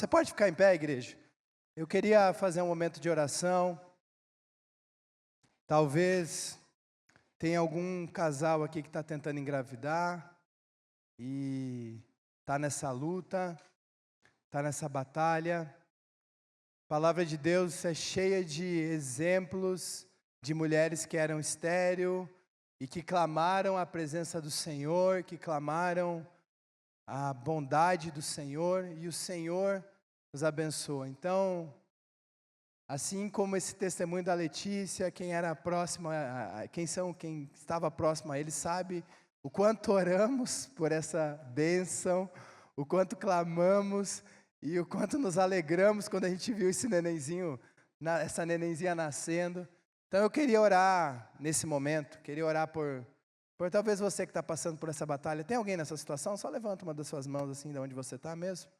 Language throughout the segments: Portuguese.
Você pode ficar em pé, igreja? Eu queria fazer um momento de oração. Talvez tenha algum casal aqui que está tentando engravidar e está nessa luta, está nessa batalha. A palavra de Deus é cheia de exemplos de mulheres que eram estéril e que clamaram a presença do Senhor, que clamaram a bondade do Senhor, e o Senhor os abençoa. Então, assim como esse testemunho da Letícia, quem era próximo, quem estava próximo a ele sabe o quanto oramos por essa bênção, o quanto clamamos e o quanto nos alegramos quando a gente viu esse nenenzinho, essa nenenzinha nascendo. Então eu queria orar nesse momento, queria orar por talvez você que está passando por essa batalha. Tem alguém nessa situação? Só levanta uma das suas mãos assim, de onde você está mesmo.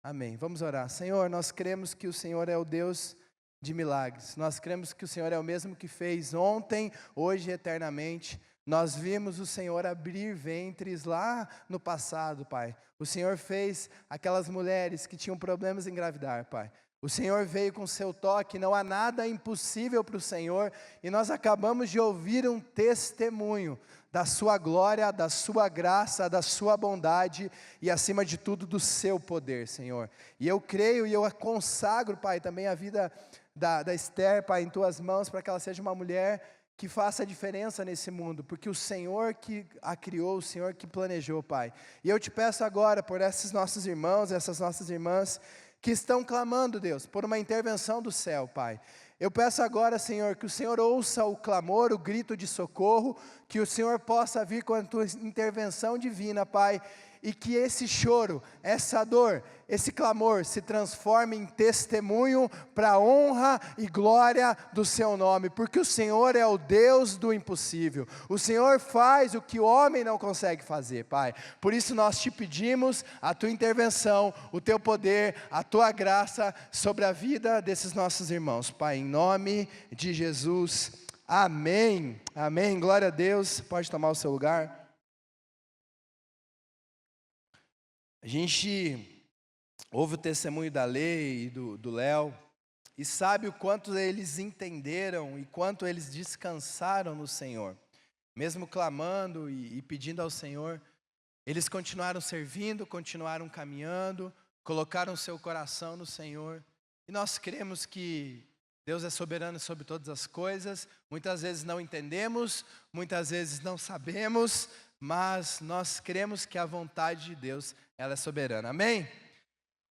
Amém. Vamos orar. Senhor, nós cremos que o Senhor é o Deus de milagres. Nós cremos que o Senhor é o mesmo que fez ontem, hoje e eternamente. Nós vimos o Senhor abrir ventres lá no passado, Pai. O Senhor fez aquelas mulheres que tinham problemas em engravidar, Pai. O Senhor veio com seu toque, não há nada impossível para o Senhor. E nós acabamos de ouvir um testemunho da sua glória, da sua graça, da sua bondade e acima de tudo do seu poder, Senhor. E eu creio e eu consagro, Pai, também a vida da Esther, Pai, em tuas mãos, para que ela seja uma mulher que faça a diferença nesse mundo, porque o Senhor que a criou, o Senhor que planejou, Pai. E eu te peço agora por esses nossos irmãos, essas nossas irmãs que estão clamando, Deus, por uma intervenção do céu, Pai. Eu peço agora, Senhor, que o Senhor ouça o clamor, o grito de socorro, que o Senhor possa vir com a tua intervenção divina, Pai, e que esse choro, essa dor, esse clamor se transforme em testemunho para a honra e glória do seu nome, porque o Senhor é o Deus do impossível. O Senhor faz o que o homem não consegue fazer, Pai. Por isso nós te pedimos a tua intervenção, o teu poder, a tua graça sobre a vida desses nossos irmãos, Pai, em nome de Jesus. Amém. Amém. Glória a Deus. Pode tomar o seu lugar. A gente ouve o testemunho da Lei e do Léo e sabe o quanto eles entenderam e quanto eles descansaram no Senhor. Mesmo clamando e pedindo ao Senhor, eles continuaram servindo, continuaram caminhando, colocaram seu coração no Senhor. E nós cremos que Deus é soberano sobre todas as coisas. Muitas vezes não entendemos, muitas vezes não sabemos, mas nós cremos que a vontade de Deus, ela é soberana. Amém?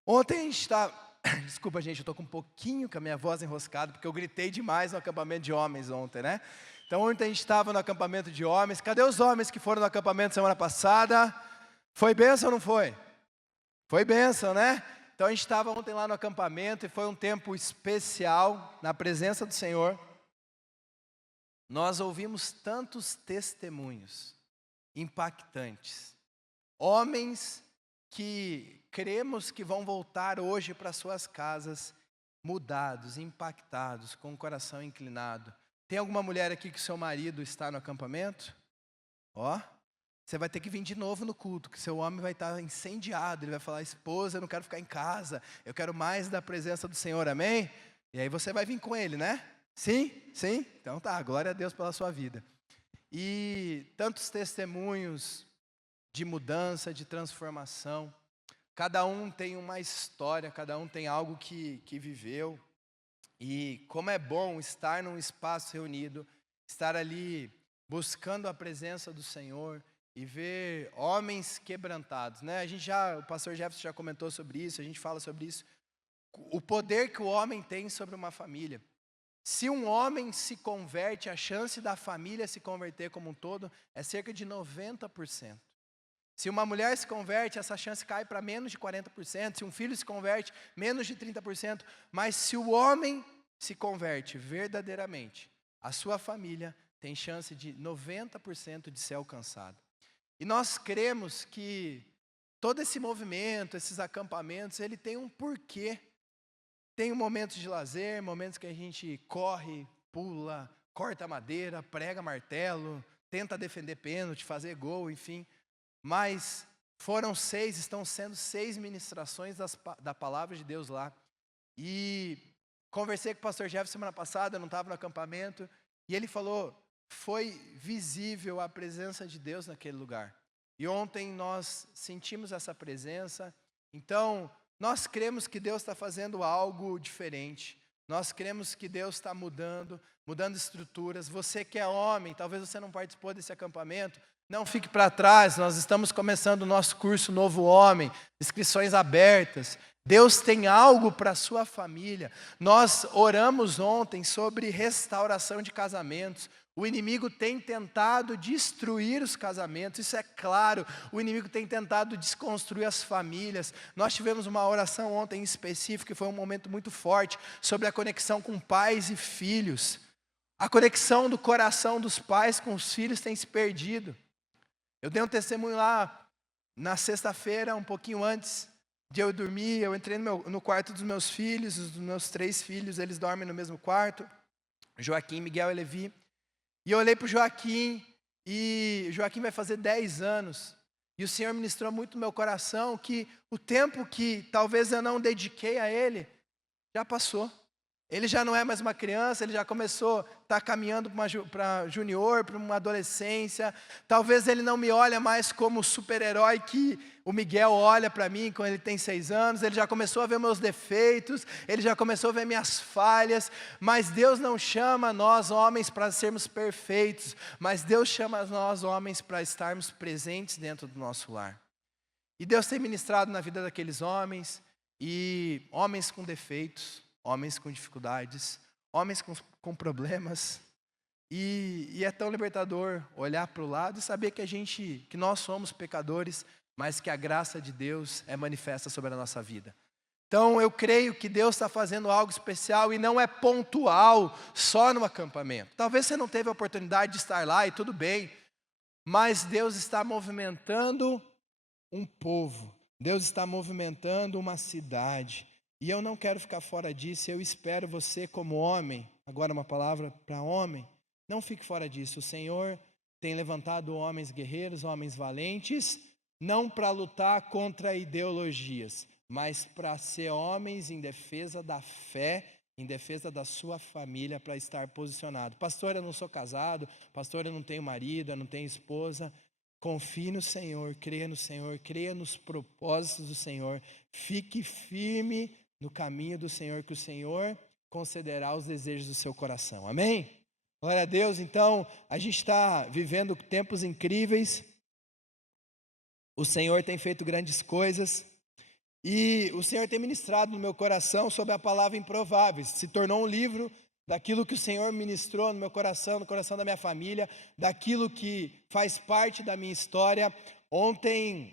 Ontem a gente está... Desculpa, gente, eu estou com um pouquinho com a minha voz enroscada, porque eu gritei demais no acampamento de homens ontem, né? Então ontem a gente estava no acampamento de homens. Cadê os homens que foram no acampamento semana passada? Foi bênção ou não foi? Foi bênção, né? Então a gente estava ontem lá no acampamento e foi um tempo especial na presença do Senhor. Nós ouvimos tantos testemunhos impactantes. Homens que cremos que vão voltar hoje para suas casas mudados, impactados, com o coração inclinado. Tem alguma mulher aqui que seu marido está no acampamento? Ó, você vai ter que vir de novo no culto, que seu homem vai estar incendiado, ele vai falar: esposa, eu não quero ficar em casa, eu quero mais da presença do Senhor, amém? E aí você vai vir com ele, né? Sim? Sim? Então tá, glória a Deus pela sua vida. E tantos testemunhos de mudança, de transformação. Cada um tem uma história, cada um tem algo que viveu. E como é bom estar num espaço reunido, estar ali buscando a presença do Senhor e ver homens quebrantados, né? O pastor Jefferson já comentou sobre isso, a gente fala sobre isso. O poder que o homem tem sobre uma família. Se um homem se converte, a chance da família se converter como um todo é cerca de 90%. Se uma mulher se converte, essa chance cai para menos de 40%. Se um filho se converte, menos de 30%. Mas se o homem se converte verdadeiramente, a sua família tem chance de 90% de ser alcançada. E nós cremos que todo esse movimento, esses acampamentos, ele tem um porquê. Tem momentos de lazer, momentos que a gente corre, pula, corta madeira, prega martelo, tenta defender pênalti, fazer gol, enfim. Mas estão sendo 6 ministrações da palavra de Deus lá. E conversei com o pastor Jeff semana passada, eu não estava no acampamento, e ele falou, foi visível a presença de Deus naquele lugar. E ontem nós sentimos essa presença, então nós cremos que Deus está fazendo algo diferente. Nós cremos que Deus está mudando estruturas. Você que é homem, talvez você não participou desse acampamento, não fique para trás, nós estamos começando o nosso curso Novo Homem, inscrições abertas. Deus tem algo para a sua família. Nós oramos ontem sobre restauração de casamentos. O inimigo tem tentado destruir os casamentos, isso é claro. O inimigo tem tentado desconstruir as famílias. Nós tivemos uma oração ontem em específico, que foi um momento muito forte, sobre a conexão com pais e filhos. A conexão do coração dos pais com os filhos tem se perdido. Eu dei um testemunho lá na sexta-feira, um pouquinho antes de eu dormir. Eu entrei no quarto dos meus filhos, os meus 3 filhos, eles dormem no mesmo quarto, Joaquim, Miguel e Levi. E eu olhei para o Joaquim, e Joaquim vai fazer 10 anos. E o Senhor ministrou muito no meu coração que o tempo que talvez eu não dediquei a ele, já passou. Ele já não é mais uma criança, ele já começou a estar caminhando para junior, para uma adolescência. Talvez ele não me olhe mais como o super-herói que o Miguel olha para mim quando ele tem 6 anos. Ele já começou a ver meus defeitos, ele já começou a ver minhas falhas. Mas Deus não chama nós homens para sermos perfeitos, mas Deus chama nós homens para estarmos presentes dentro do nosso lar. E Deus tem ministrado na vida daqueles homens, e homens com defeitos, homens com dificuldades, homens com problemas, e é tão libertador olhar para o lado e saber que nós somos pecadores, mas que a graça de Deus é manifesta sobre a nossa vida. Então eu creio que Deus está fazendo algo especial e não é pontual só no acampamento. Talvez você não teve a oportunidade de estar lá e tudo bem, mas Deus está movimentando um povo, Deus está movimentando uma cidade. E eu não quero ficar fora disso, eu espero você como homem, agora uma palavra para homem, não fique fora disso. O Senhor tem levantado homens guerreiros, homens valentes, não para lutar contra ideologias, mas para ser homens em defesa da fé, em defesa da sua família, para estar posicionado. Pastor, eu não sou casado, pastor, eu não tenho marido, eu não tenho esposa. Confie no Senhor, creia nos propósitos do Senhor, fique firme no caminho do Senhor, que o Senhor concederá os desejos do seu coração. Amém? Glória a Deus. Então, a gente está vivendo tempos incríveis. O Senhor tem feito grandes coisas. E o Senhor tem ministrado no meu coração sobre a palavra improváveis. Se tornou um livro daquilo que o Senhor ministrou no meu coração, no coração da minha família, daquilo que faz parte da minha história. Ontem,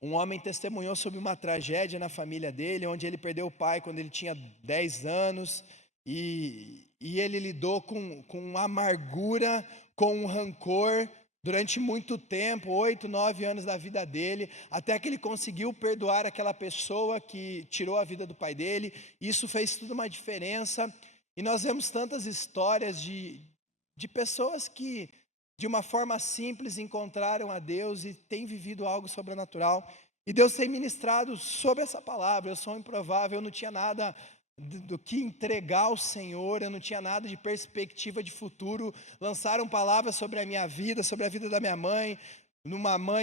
um homem testemunhou sobre uma tragédia na família dele, onde ele perdeu o pai quando ele tinha 10 anos, e ele lidou com amargura, com rancor, durante muito tempo, 8, 9 anos da vida dele, até que ele conseguiu perdoar aquela pessoa que tirou a vida do pai dele. Isso fez tudo uma diferença, e nós vemos tantas histórias de pessoas que, de uma forma simples, encontraram a Deus e têm vivido algo sobrenatural. E Deus tem ministrado sobre essa palavra. Eu sou improvável, eu não tinha nada do que entregar ao Senhor, eu não tinha nada de perspectiva de futuro. Lançaram palavras sobre a minha vida, sobre a vida da minha mãe.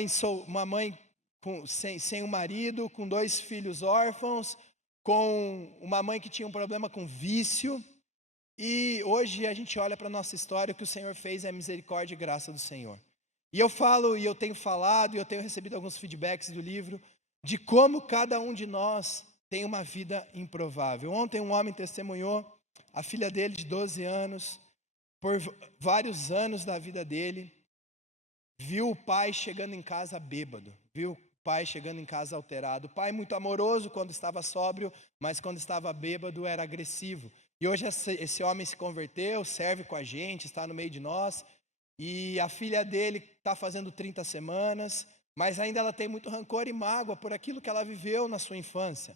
Sou uma mãe sem um marido, com 2 filhos órfãos, com uma mãe que tinha um problema com vício. E hoje a gente olha para a nossa história, o que o Senhor fez é misericórdia e graça do Senhor. E eu falo, e eu tenho falado, e eu tenho recebido alguns feedbacks do livro, de como cada um de nós tem uma vida improvável. Ontem um homem testemunhou, a filha dele de 12 anos, por vários anos da vida dele, viu o pai chegando em casa bêbado, viu o pai chegando em casa alterado. O pai muito amoroso quando estava sóbrio, mas quando estava bêbado era agressivo. E hoje esse homem se converteu, serve com a gente, está no meio de nós. E a filha dele está fazendo 30 semanas, mas ainda ela tem muito rancor e mágoa por aquilo que ela viveu na sua infância.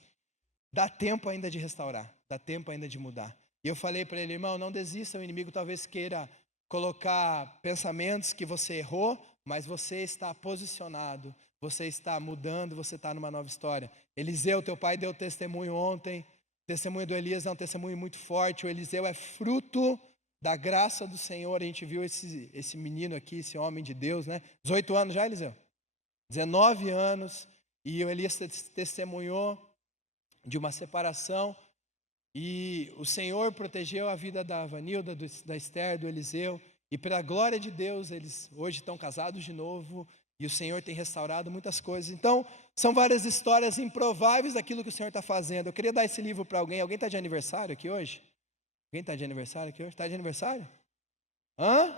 Dá tempo ainda de restaurar, dá tempo ainda de mudar. E eu falei para ele, irmão, não desista, o inimigo talvez queira colocar pensamentos que você errou, mas você está posicionado você está mudando, você está numa nova história. Eliseu, teu pai deu testemunho ontem. O testemunho do Elias é um testemunho muito forte. O Eliseu é fruto da graça do Senhor. A gente viu esse menino aqui, esse homem de Deus, né? 18 anos já, Eliseu? 19 anos. E o Elias testemunhou de uma separação. E o Senhor protegeu a vida da Vanilda, da Esther, do Eliseu. E pela glória de Deus, eles hoje estão casados de novo. E o Senhor tem restaurado muitas coisas. Então, são várias histórias improváveis daquilo que o Senhor está fazendo. Eu queria dar esse livro para alguém. Alguém está de aniversário aqui hoje? Alguém está de aniversário aqui hoje? Está de aniversário? Hã?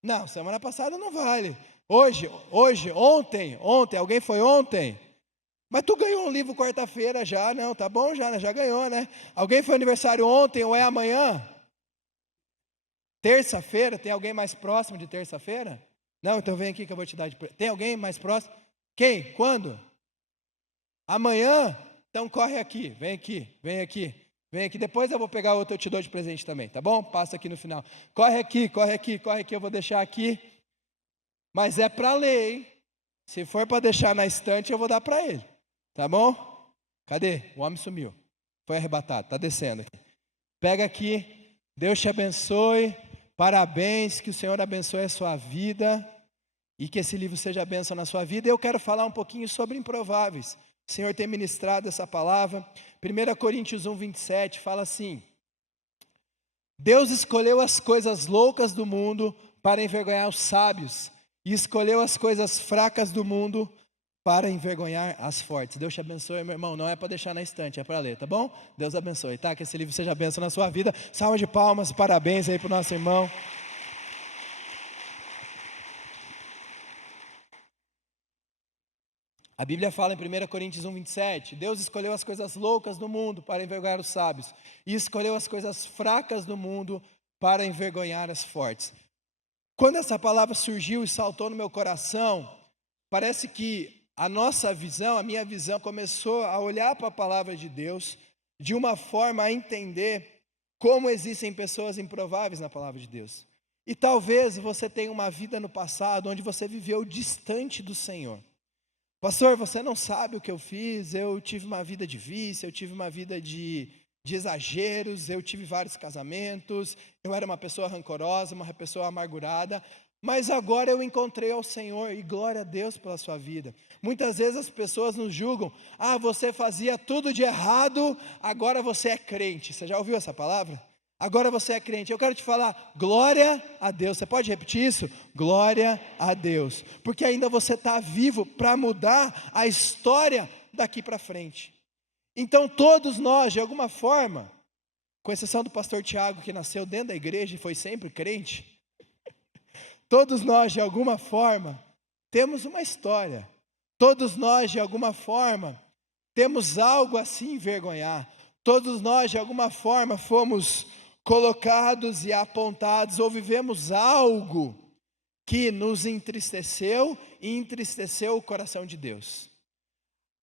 Não, semana passada não vale. Hoje, ontem. Alguém foi ontem? Mas tu ganhou um livro quarta-feira já, não? Tá bom já, né? Já ganhou, né? Alguém foi aniversário ontem ou é amanhã? Terça-feira? Tem alguém mais próximo de terça-feira? Não, então vem aqui que eu vou te dar de presente. Tem alguém mais próximo? Quem? Quando? Amanhã? Então corre aqui, vem aqui, vem aqui, vem aqui. Depois eu vou pegar outro, eu te dou de presente também, tá bom? Passa aqui no final. Corre aqui, eu vou deixar aqui. Mas é para ler, hein? Se for para deixar na estante, eu vou dar para ele, tá bom? Cadê? O homem sumiu. Foi arrebatado, tá descendo aqui. Pega aqui, Deus te abençoe. Parabéns, que o Senhor abençoe a sua vida e que esse livro seja bênção na sua vida. Eu quero falar um pouquinho sobre improváveis. O Senhor tem ministrado essa palavra. 1 Coríntios 1, 27 fala assim: Deus escolheu as coisas loucas do mundo para envergonhar os sábios, e escolheu as coisas fracas do mundo para envergonhar as fortes. Deus te abençoe, meu irmão. Não é para deixar na estante, é para ler, tá bom? Deus abençoe, tá? Que esse livro seja bênção na sua vida. Salva de palmas, parabéns aí para o nosso irmão. A Bíblia fala em 1 Coríntios 1, 27, Deus escolheu as coisas loucas do mundo para envergonhar os sábios, e escolheu as coisas fracas do mundo para envergonhar as fortes. Quando essa palavra surgiu e saltou no meu coração, parece que a nossa visão, a minha visão, começou a olhar para a palavra de Deus de uma forma a entender como existem pessoas improváveis na palavra de Deus. E talvez você tenha uma vida no passado onde você viveu distante do Senhor. Pastor, você não sabe o que eu fiz, eu tive uma vida de vício, eu tive uma vida de exageros, eu tive vários casamentos, eu era uma pessoa rancorosa, uma pessoa amargurada, mas agora eu encontrei ao Senhor e glória a Deus pela sua vida. Muitas vezes as pessoas nos julgam: você fazia tudo de errado, agora você é crente. Você já ouviu essa palavra? Agora você é crente. Eu quero te falar, glória a Deus. Você pode repetir isso? Glória a Deus, porque ainda você está vivo para mudar a história daqui para frente. Então todos nós, de alguma forma, com exceção do pastor Tiago, que nasceu dentro da igreja e foi sempre crente, todos nós, de alguma forma, temos uma história. Todos nós, de alguma forma, temos algo a se envergonhar. Todos nós, de alguma forma, fomos colocados e apontados, ou vivemos algo que nos entristeceu e entristeceu o coração de Deus.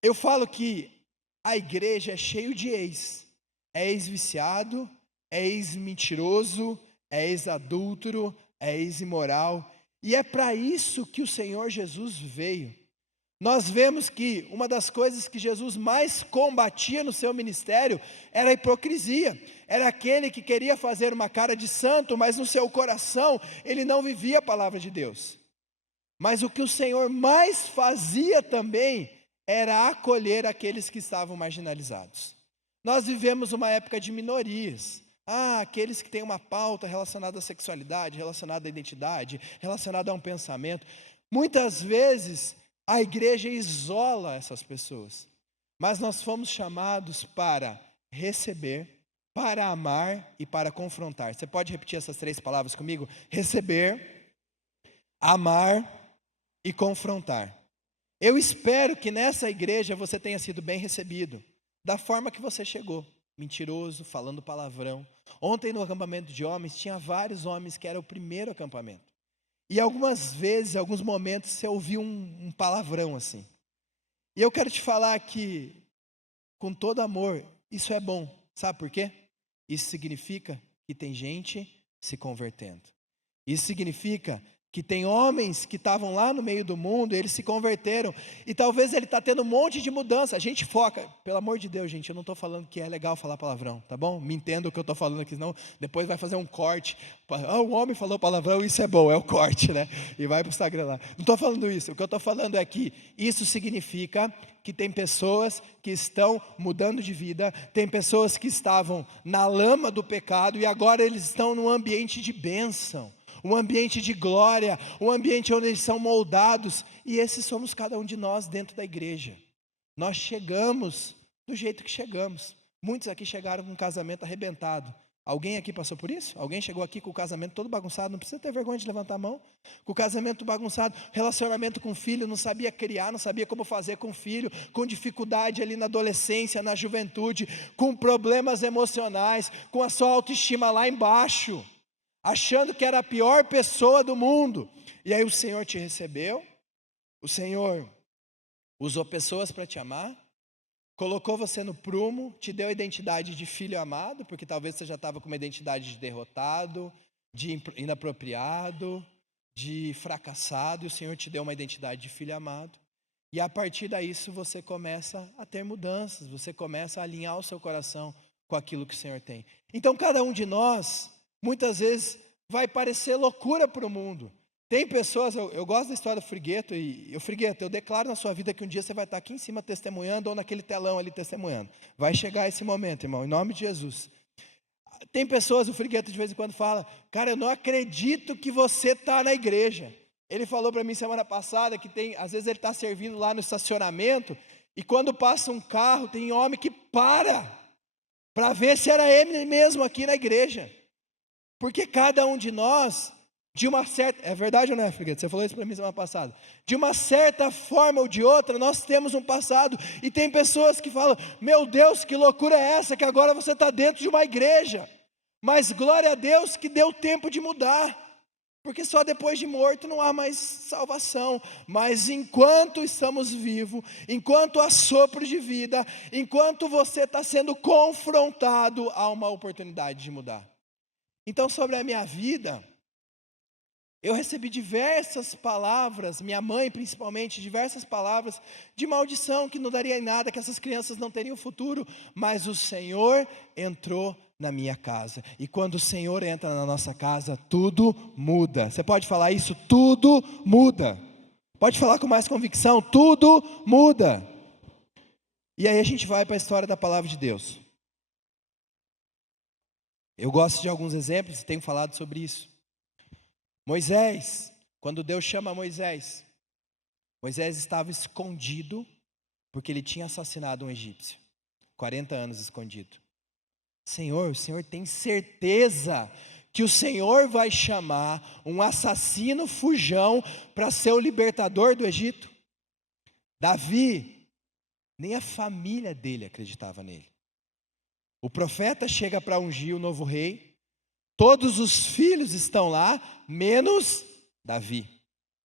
Eu falo que a igreja é cheio de ex. É ex-viciado, é ex-mentiroso, é ex-adúltero, é ex-imoral. E é para isso que o Senhor Jesus veio. Nós vemos que uma das coisas que Jesus mais combatia no seu ministério era a hipocrisia. Era aquele que queria fazer uma cara de santo, mas no seu coração ele não vivia a palavra de Deus. Mas o que o Senhor mais fazia também era acolher aqueles que estavam marginalizados. Nós vivemos uma época de minorias. Aqueles que têm uma pauta relacionada à sexualidade, relacionada à identidade, relacionada a um pensamento. Muitas vezes a igreja isola essas pessoas, mas nós fomos chamados para receber, para amar e para confrontar. Você pode repetir essas 3 palavras comigo? Receber, amar e confrontar. Eu espero que nessa igreja você tenha sido bem recebido, da forma que você chegou, mentiroso, falando palavrão. Ontem no acampamento de homens, tinha vários homens que era o primeiro acampamento. E algumas vezes, alguns momentos, você ouviu um palavrão assim. E eu quero te falar que, com todo amor, isso é bom. Sabe por quê? Isso significa que tem gente se convertendo. Isso significa que tem homens que estavam lá no meio do mundo, eles se converteram, e talvez ele está tendo um monte de mudança. A gente foca, pelo amor de Deus, gente, eu não estou falando que é legal falar palavrão, tá bom? Me entenda o que eu estou falando aqui, senão depois vai fazer um corte. Um homem falou palavrão, isso é bom, é o corte, né? E vai para o Instagram lá. Não estou falando isso, o que eu estou falando é que isso significa que tem pessoas que estão mudando de vida, tem pessoas que estavam na lama do pecado, e agora eles estão num ambiente de bênção, um ambiente de glória, um ambiente onde eles são moldados, e esses somos cada um de nós dentro da igreja. Nós chegamos do jeito que chegamos. Muitos aqui chegaram com um casamento arrebentado. Alguém aqui passou por isso? Alguém chegou aqui com o casamento todo bagunçado? Não precisa ter vergonha de levantar a mão. Com o casamento bagunçado, relacionamento com o filho, não sabia criar, não sabia como fazer com o filho, com dificuldade ali na adolescência, na juventude, com problemas emocionais, com a sua autoestima lá embaixo, achando que era a pior pessoa do mundo. E aí o Senhor te recebeu, o Senhor usou pessoas para te amar, colocou você no prumo, te deu a identidade de filho amado, porque talvez você já estava com uma identidade de derrotado, de inapropriado, de fracassado, e o Senhor te deu uma identidade de filho amado. E a partir disso você começa a ter mudanças, você começa a alinhar o seu coração com aquilo que o Senhor tem. Então cada um de nós, muitas vezes, vai parecer loucura para o mundo. Tem pessoas, eu gosto da história do Frigueto, Frigueto, eu declaro na sua vida que um dia você vai estar aqui em cima testemunhando, ou naquele telão ali testemunhando. Vai chegar esse momento, irmão, em nome de Jesus. Tem pessoas, o Frigueto de vez em quando fala, cara, eu não acredito que você está na igreja. Ele falou para mim semana passada que às vezes ele está servindo lá no estacionamento, e quando passa um carro, tem homem que para ver se era ele mesmo aqui na igreja. Porque cada um de nós, de uma certa, é verdade ou não é, Frigueto? Você falou isso para mim semana passada. De uma certa forma ou de outra, nós temos um passado, e tem pessoas que falam, meu Deus, que loucura é essa, que agora você está dentro de uma igreja. Mas glória a Deus que deu tempo de mudar, porque só depois de morto não há mais salvação. Mas enquanto estamos vivos, enquanto há sopro de vida, enquanto você está sendo confrontado, há uma oportunidade de mudar. Então, sobre a minha vida, eu recebi diversas palavras, minha mãe principalmente, diversas palavras de maldição, que não daria em nada, que essas crianças não teriam futuro, mas o Senhor entrou na minha casa, e quando o Senhor entra na nossa casa, tudo muda. Você pode falar isso? Tudo muda. Pode falar com mais convicção, tudo muda. E aí a gente vai para a história da palavra de Deus. Eu gosto de alguns exemplos e tenho falado sobre isso. Moisés, quando Deus chama Moisés, Moisés estava escondido, porque ele tinha assassinado um egípcio, 40 anos escondido. Senhor, o Senhor tem certeza que o Senhor vai chamar um assassino fujão para ser o libertador do Egito? Davi, nem a família dele acreditava nele. O profeta chega para ungir o novo rei, todos os filhos estão lá, menos Davi.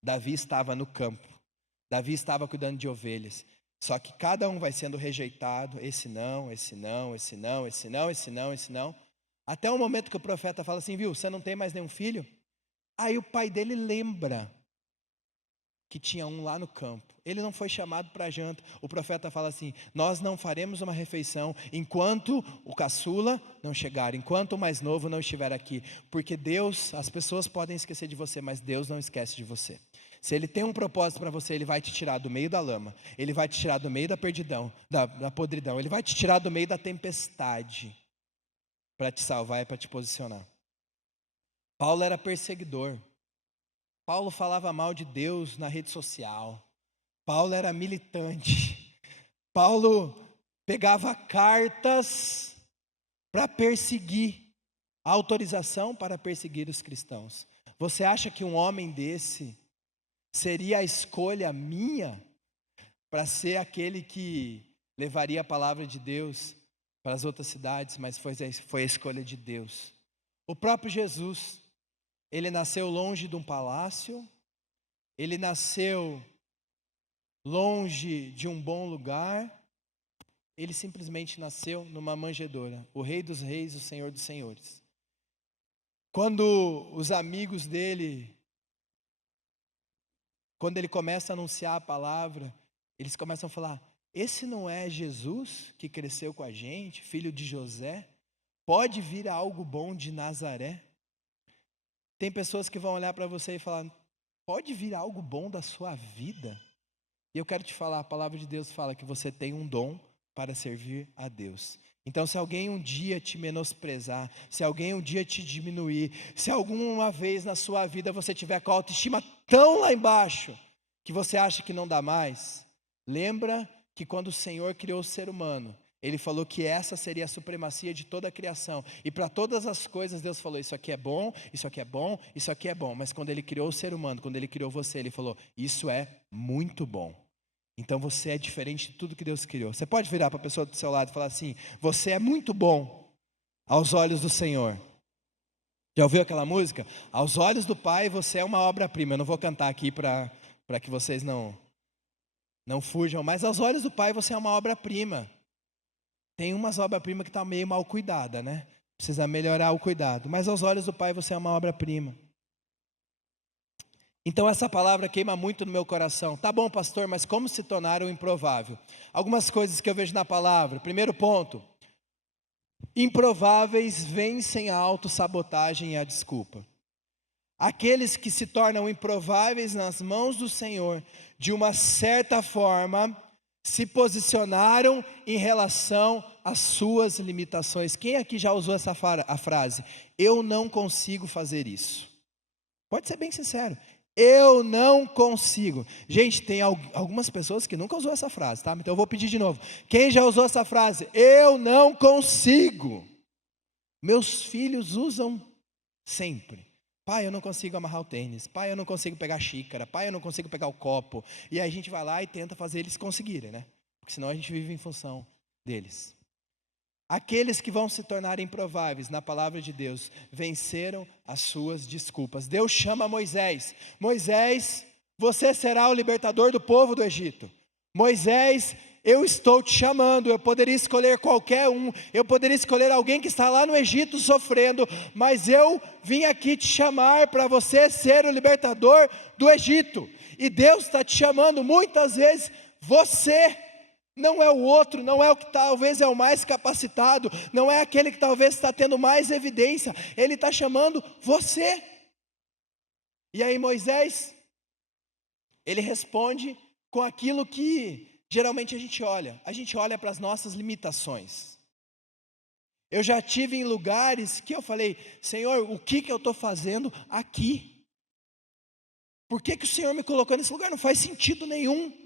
Davi estava no campo, Davi estava cuidando de ovelhas. Só que cada um vai sendo rejeitado, esse não, esse não, esse não, esse não, esse não, esse não. Até o momento que o profeta fala assim, viu, você não tem mais nenhum filho? Aí o pai dele lembra que tinha um lá no campo. Ele não foi chamado para a janta. O profeta fala assim, nós não faremos uma refeição enquanto o caçula não chegar, enquanto o mais novo não estiver aqui. Porque Deus, as pessoas podem esquecer de você, mas Deus não esquece de você. Se Ele tem um propósito para você, Ele vai te tirar do meio da lama, Ele vai te tirar do meio da perdidão, da podridão, Ele vai te tirar do meio da tempestade, para te salvar e para te posicionar. Paulo era perseguidor. Paulo falava mal de Deus na rede social. Paulo era militante. Paulo pegava cartas para perseguir, a autorização para perseguir os cristãos. Você acha que um homem desse seria a escolha minha para ser aquele que levaria a palavra de Deus para as outras cidades? Mas foi a escolha de Deus. O próprio Jesus, ele nasceu longe de um palácio, ele nasceu longe de um bom lugar, ele simplesmente nasceu numa manjedoura, o Rei dos Reis, o Senhor dos Senhores. Quando os amigos dele quando ele começa a anunciar a palavra, eles começam a falar: esse não é Jesus que cresceu com a gente, filho de José? Pode vir algo bom de Nazaré? Tem pessoas que vão olhar para você e falar: pode vir algo bom da sua vida? E eu quero te falar, a palavra de Deus fala que você tem um dom para servir a Deus. Então, se alguém um dia te menosprezar, se alguém um dia te diminuir, se alguma vez na sua vida você tiver com a autoestima tão lá embaixo, que você acha que não dá mais, lembra que quando o Senhor criou o ser humano, Ele falou que essa seria a supremacia de toda a criação, e para todas as coisas Deus falou: isso aqui é bom, isso aqui é bom, isso aqui é bom. Mas quando Ele criou o ser humano, quando Ele criou você, Ele falou: isso é muito bom. Então você é diferente de tudo que Deus criou. Você pode virar para a pessoa do seu lado e falar assim: você é muito bom aos olhos do Senhor. Já ouviu aquela música? Aos olhos do Pai você é uma obra-prima. Eu não vou cantar aqui para que vocês não fujam, mas aos olhos do Pai você é uma obra-prima. Tem umas obras-primas que estão meio mal cuidada, né? Precisa melhorar o cuidado. Mas aos olhos do Pai você é uma obra-prima. Então essa palavra queima muito no meu coração. Tá bom, pastor, mas como se tornar o improvável? Algumas coisas que eu vejo na palavra. Primeiro ponto: improváveis vencem a autossabotagem e a desculpa. Aqueles que se tornam improváveis nas mãos do Senhor, de uma certa forma, se posicionaram em relação às suas limitações. Quem aqui já usou essa frase? Eu não consigo fazer isso. Pode ser bem sincero. Eu não consigo. Gente, tem algumas pessoas que nunca usou essa frase, tá? Então eu vou pedir de novo. Quem já usou essa frase? Eu não consigo. Meus filhos usam sempre. Pai, eu não consigo amarrar o tênis. Pai, eu não consigo pegar a xícara. Pai, eu não consigo pegar o copo. E aí a gente vai lá e tenta fazer eles conseguirem, né? Porque senão a gente vive em função deles. Aqueles que vão se tornar improváveis na palavra de Deus venceram as suas desculpas. Deus chama Moisés: Moisés, você será o libertador do povo do Egito. Moisés, eu estou te chamando. Eu poderia escolher qualquer um, eu poderia escolher alguém que está lá no Egito sofrendo, mas eu vim aqui te chamar para você ser o libertador do Egito. E Deus está te chamando muitas vezes, você. Não é o outro, não é o que talvez é o mais capacitado, não é aquele que talvez está tendo mais evidência, Ele está chamando você. E aí Moisés, ele responde com aquilo que geralmente a gente olha para as nossas limitações. Eu já tive em lugares que eu falei: Senhor, o que eu estou fazendo aqui? Por que o Senhor me colocou nesse lugar? Não faz sentido nenhum.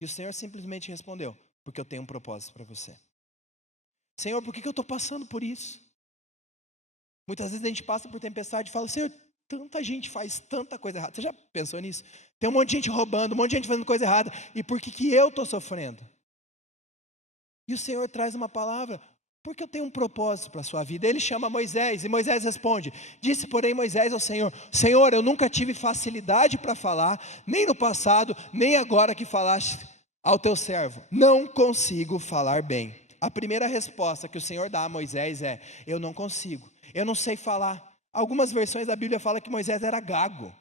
E o Senhor simplesmente respondeu: porque eu tenho um propósito para você. Senhor, por que eu estou passando por isso? Muitas vezes a gente passa por tempestade e fala: Senhor, tanta gente faz tanta coisa errada. Você já pensou nisso? Tem um monte de gente roubando, um monte de gente fazendo coisa errada. E por que eu estou sofrendo? E o Senhor traz uma palavra: porque eu tenho um propósito para a sua vida. Ele chama Moisés e Moisés responde: disse porém Moisés ao Senhor: Senhor, eu nunca tive facilidade para falar, nem no passado, nem agora que falaste ao teu servo. Não consigo falar bem. A primeira resposta que o Senhor dá a Moisés é: eu não consigo, eu não sei falar. Algumas versões da Bíblia falam que Moisés era gago.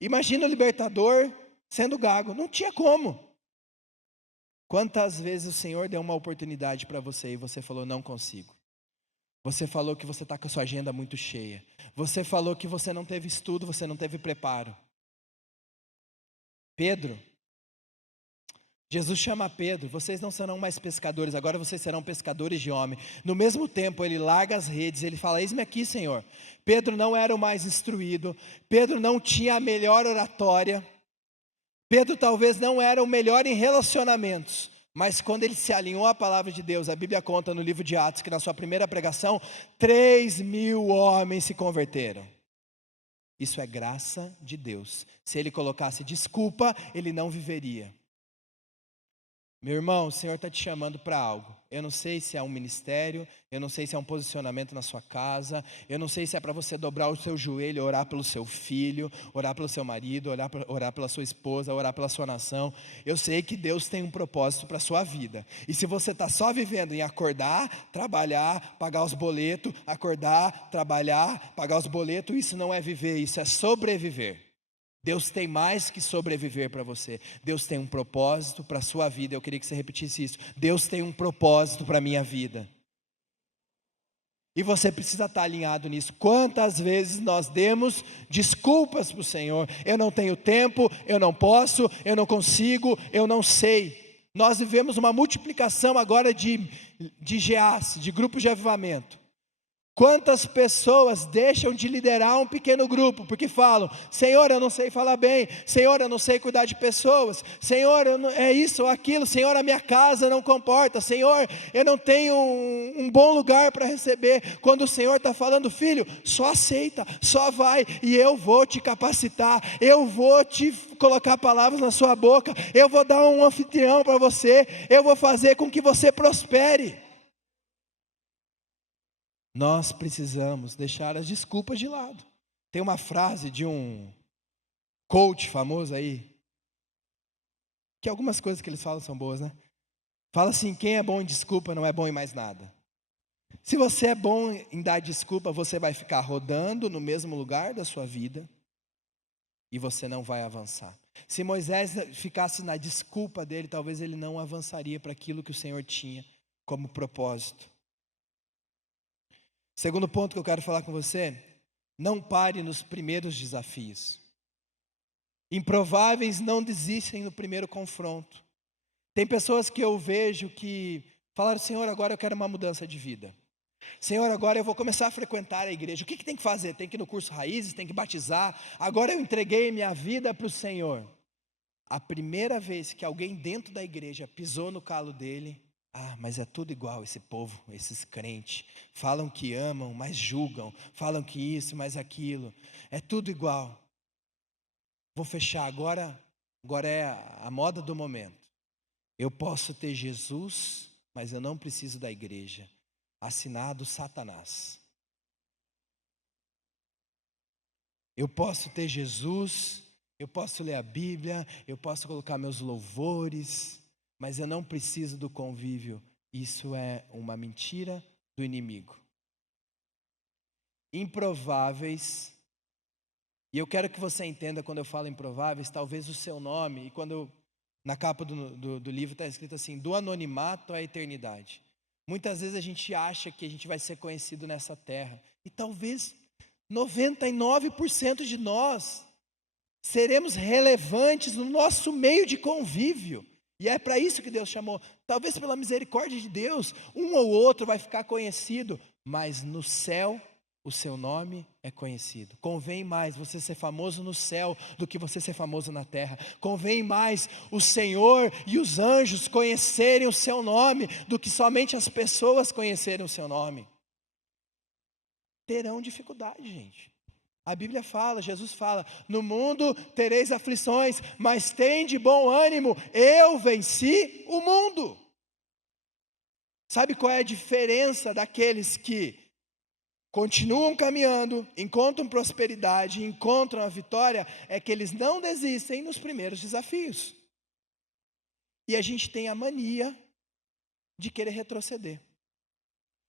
Imagina o libertador sendo gago, não tinha como. Quantas vezes o Senhor deu uma oportunidade para você e você falou: não consigo? Você falou que você está com a sua agenda muito cheia. Você falou que você não teve estudo, você não teve preparo. Pedro, Jesus chama Pedro: vocês não serão mais pescadores, agora vocês serão pescadores de homem. No mesmo tempo ele larga as redes, ele fala: eis-me aqui, Senhor. Pedro não era o mais instruído, Pedro não tinha a melhor oratória, Pedro talvez não era o melhor em relacionamentos, mas quando ele se alinhou à palavra de Deus, a Bíblia conta no livro de Atos que na sua primeira pregação, 3.000 homens se converteram. Isso é graça de Deus. Se ele colocasse desculpa, ele não viveria. Meu irmão, o Senhor está te chamando para algo. Eu não sei se é um ministério, eu não sei se é um posicionamento na sua casa, eu não sei se é para você dobrar o seu joelho, orar pelo seu filho, orar pelo seu marido, orar pela sua esposa, orar pela sua nação. Eu sei que Deus tem um propósito para a sua vida. E se você está só vivendo em acordar, trabalhar, pagar os boletos, acordar, trabalhar, pagar os boletos, isso não é viver, isso é sobreviver. Deus tem mais que sobreviver para você. Deus tem um propósito para a sua vida. Eu queria que você repetisse isso. Deus tem um propósito para a minha vida. E você precisa estar alinhado nisso. Quantas vezes nós demos desculpas para o Senhor? Eu não tenho tempo, eu não posso, eu não consigo, eu não sei. Nós vivemos uma multiplicação agora de GEAS, de grupos de avivamento. Quantas pessoas deixam de liderar um pequeno grupo, porque falam: Senhor, eu não sei falar bem, Senhor, eu não sei cuidar de pessoas, Senhor, é isso ou aquilo, Senhor, a minha casa não comporta, Senhor, eu não tenho um bom lugar para receber. Quando o Senhor está falando: filho, só aceita, só vai, e eu vou te capacitar, eu vou te colocar palavras na sua boca, eu vou dar um anfitrião para você, eu vou fazer com que você prospere. Nós precisamos deixar as desculpas de lado. Tem uma frase de um coach famoso aí, que algumas coisas que eles falam são boas, né? Fala assim: quem é bom em desculpa não é bom em mais nada. Se você é bom em dar desculpa, você vai ficar rodando no mesmo lugar da sua vida e você não vai avançar. Se Moisés ficasse na desculpa dele, talvez ele não avançaria para aquilo que o Senhor tinha como propósito. Segundo ponto que eu quero falar com você: não pare nos primeiros desafios. Improváveis não desistem no primeiro confronto. Tem pessoas que eu vejo que falaram: Senhor, agora eu quero uma mudança de vida. Senhor, agora eu vou começar a frequentar a igreja. O que tem que fazer? Tem que ir no curso Raízes, tem que batizar. Agora eu entreguei minha vida para o Senhor. A primeira vez que alguém dentro da igreja pisou no calo dele: mas é tudo igual esse povo, esses crentes. Falam que amam, mas julgam. Falam que isso, mas aquilo. É tudo igual. Vou fechar agora é a moda do momento. Eu posso ter Jesus, mas eu não preciso da igreja. Assinado Satanás. Eu posso ter Jesus, eu posso ler a Bíblia, eu posso colocar meus louvores, mas eu não preciso do convívio. Isso é uma mentira do inimigo. Improváveis, e eu quero que você entenda, quando eu falo improváveis, talvez o seu nome, e quando na capa do livro está escrito assim: do anonimato à eternidade. Muitas vezes a gente acha que a gente vai ser conhecido nessa terra, e talvez 99% de nós seremos relevantes no nosso meio de convívio. E é para isso que Deus chamou. Talvez pela misericórdia de Deus, um ou outro vai ficar conhecido, mas no céu o seu nome é conhecido. Convém mais você ser famoso no céu do que você ser famoso na terra. Convém mais o Senhor e os anjos conhecerem o seu nome do que somente as pessoas conhecerem o seu nome. Terão dificuldade, gente. A Bíblia fala, Jesus fala: no mundo tereis aflições, mas tende bom ânimo, eu venci o mundo. Sabe qual é a diferença daqueles que continuam caminhando, encontram prosperidade, encontram a vitória? É que eles não desistem nos primeiros desafios. E a gente tem a mania de querer retroceder.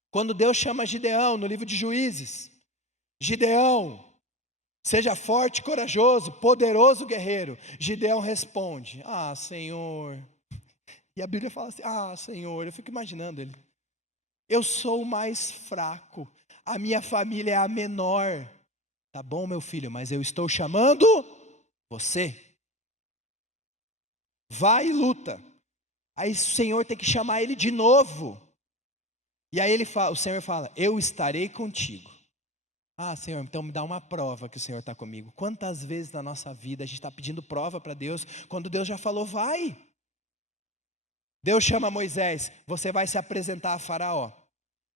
Quando Deus chama Gideão no livro de Juízes: Gideão, seja forte e corajoso, poderoso guerreiro. Gideão responde: Senhor. E a Bíblia fala assim: Senhor. Eu fico imaginando ele: eu sou o mais fraco, a minha família é a menor. Tá bom, meu filho, mas eu estou chamando você. Vai e luta. Aí o Senhor tem que chamar ele de novo. E aí o Senhor fala: eu estarei contigo. Senhor, então me dá uma prova que o Senhor está comigo. Quantas vezes na nossa vida a gente está pedindo prova para Deus, quando Deus já falou: vai. Deus chama Moisés: você vai se apresentar a Faraó.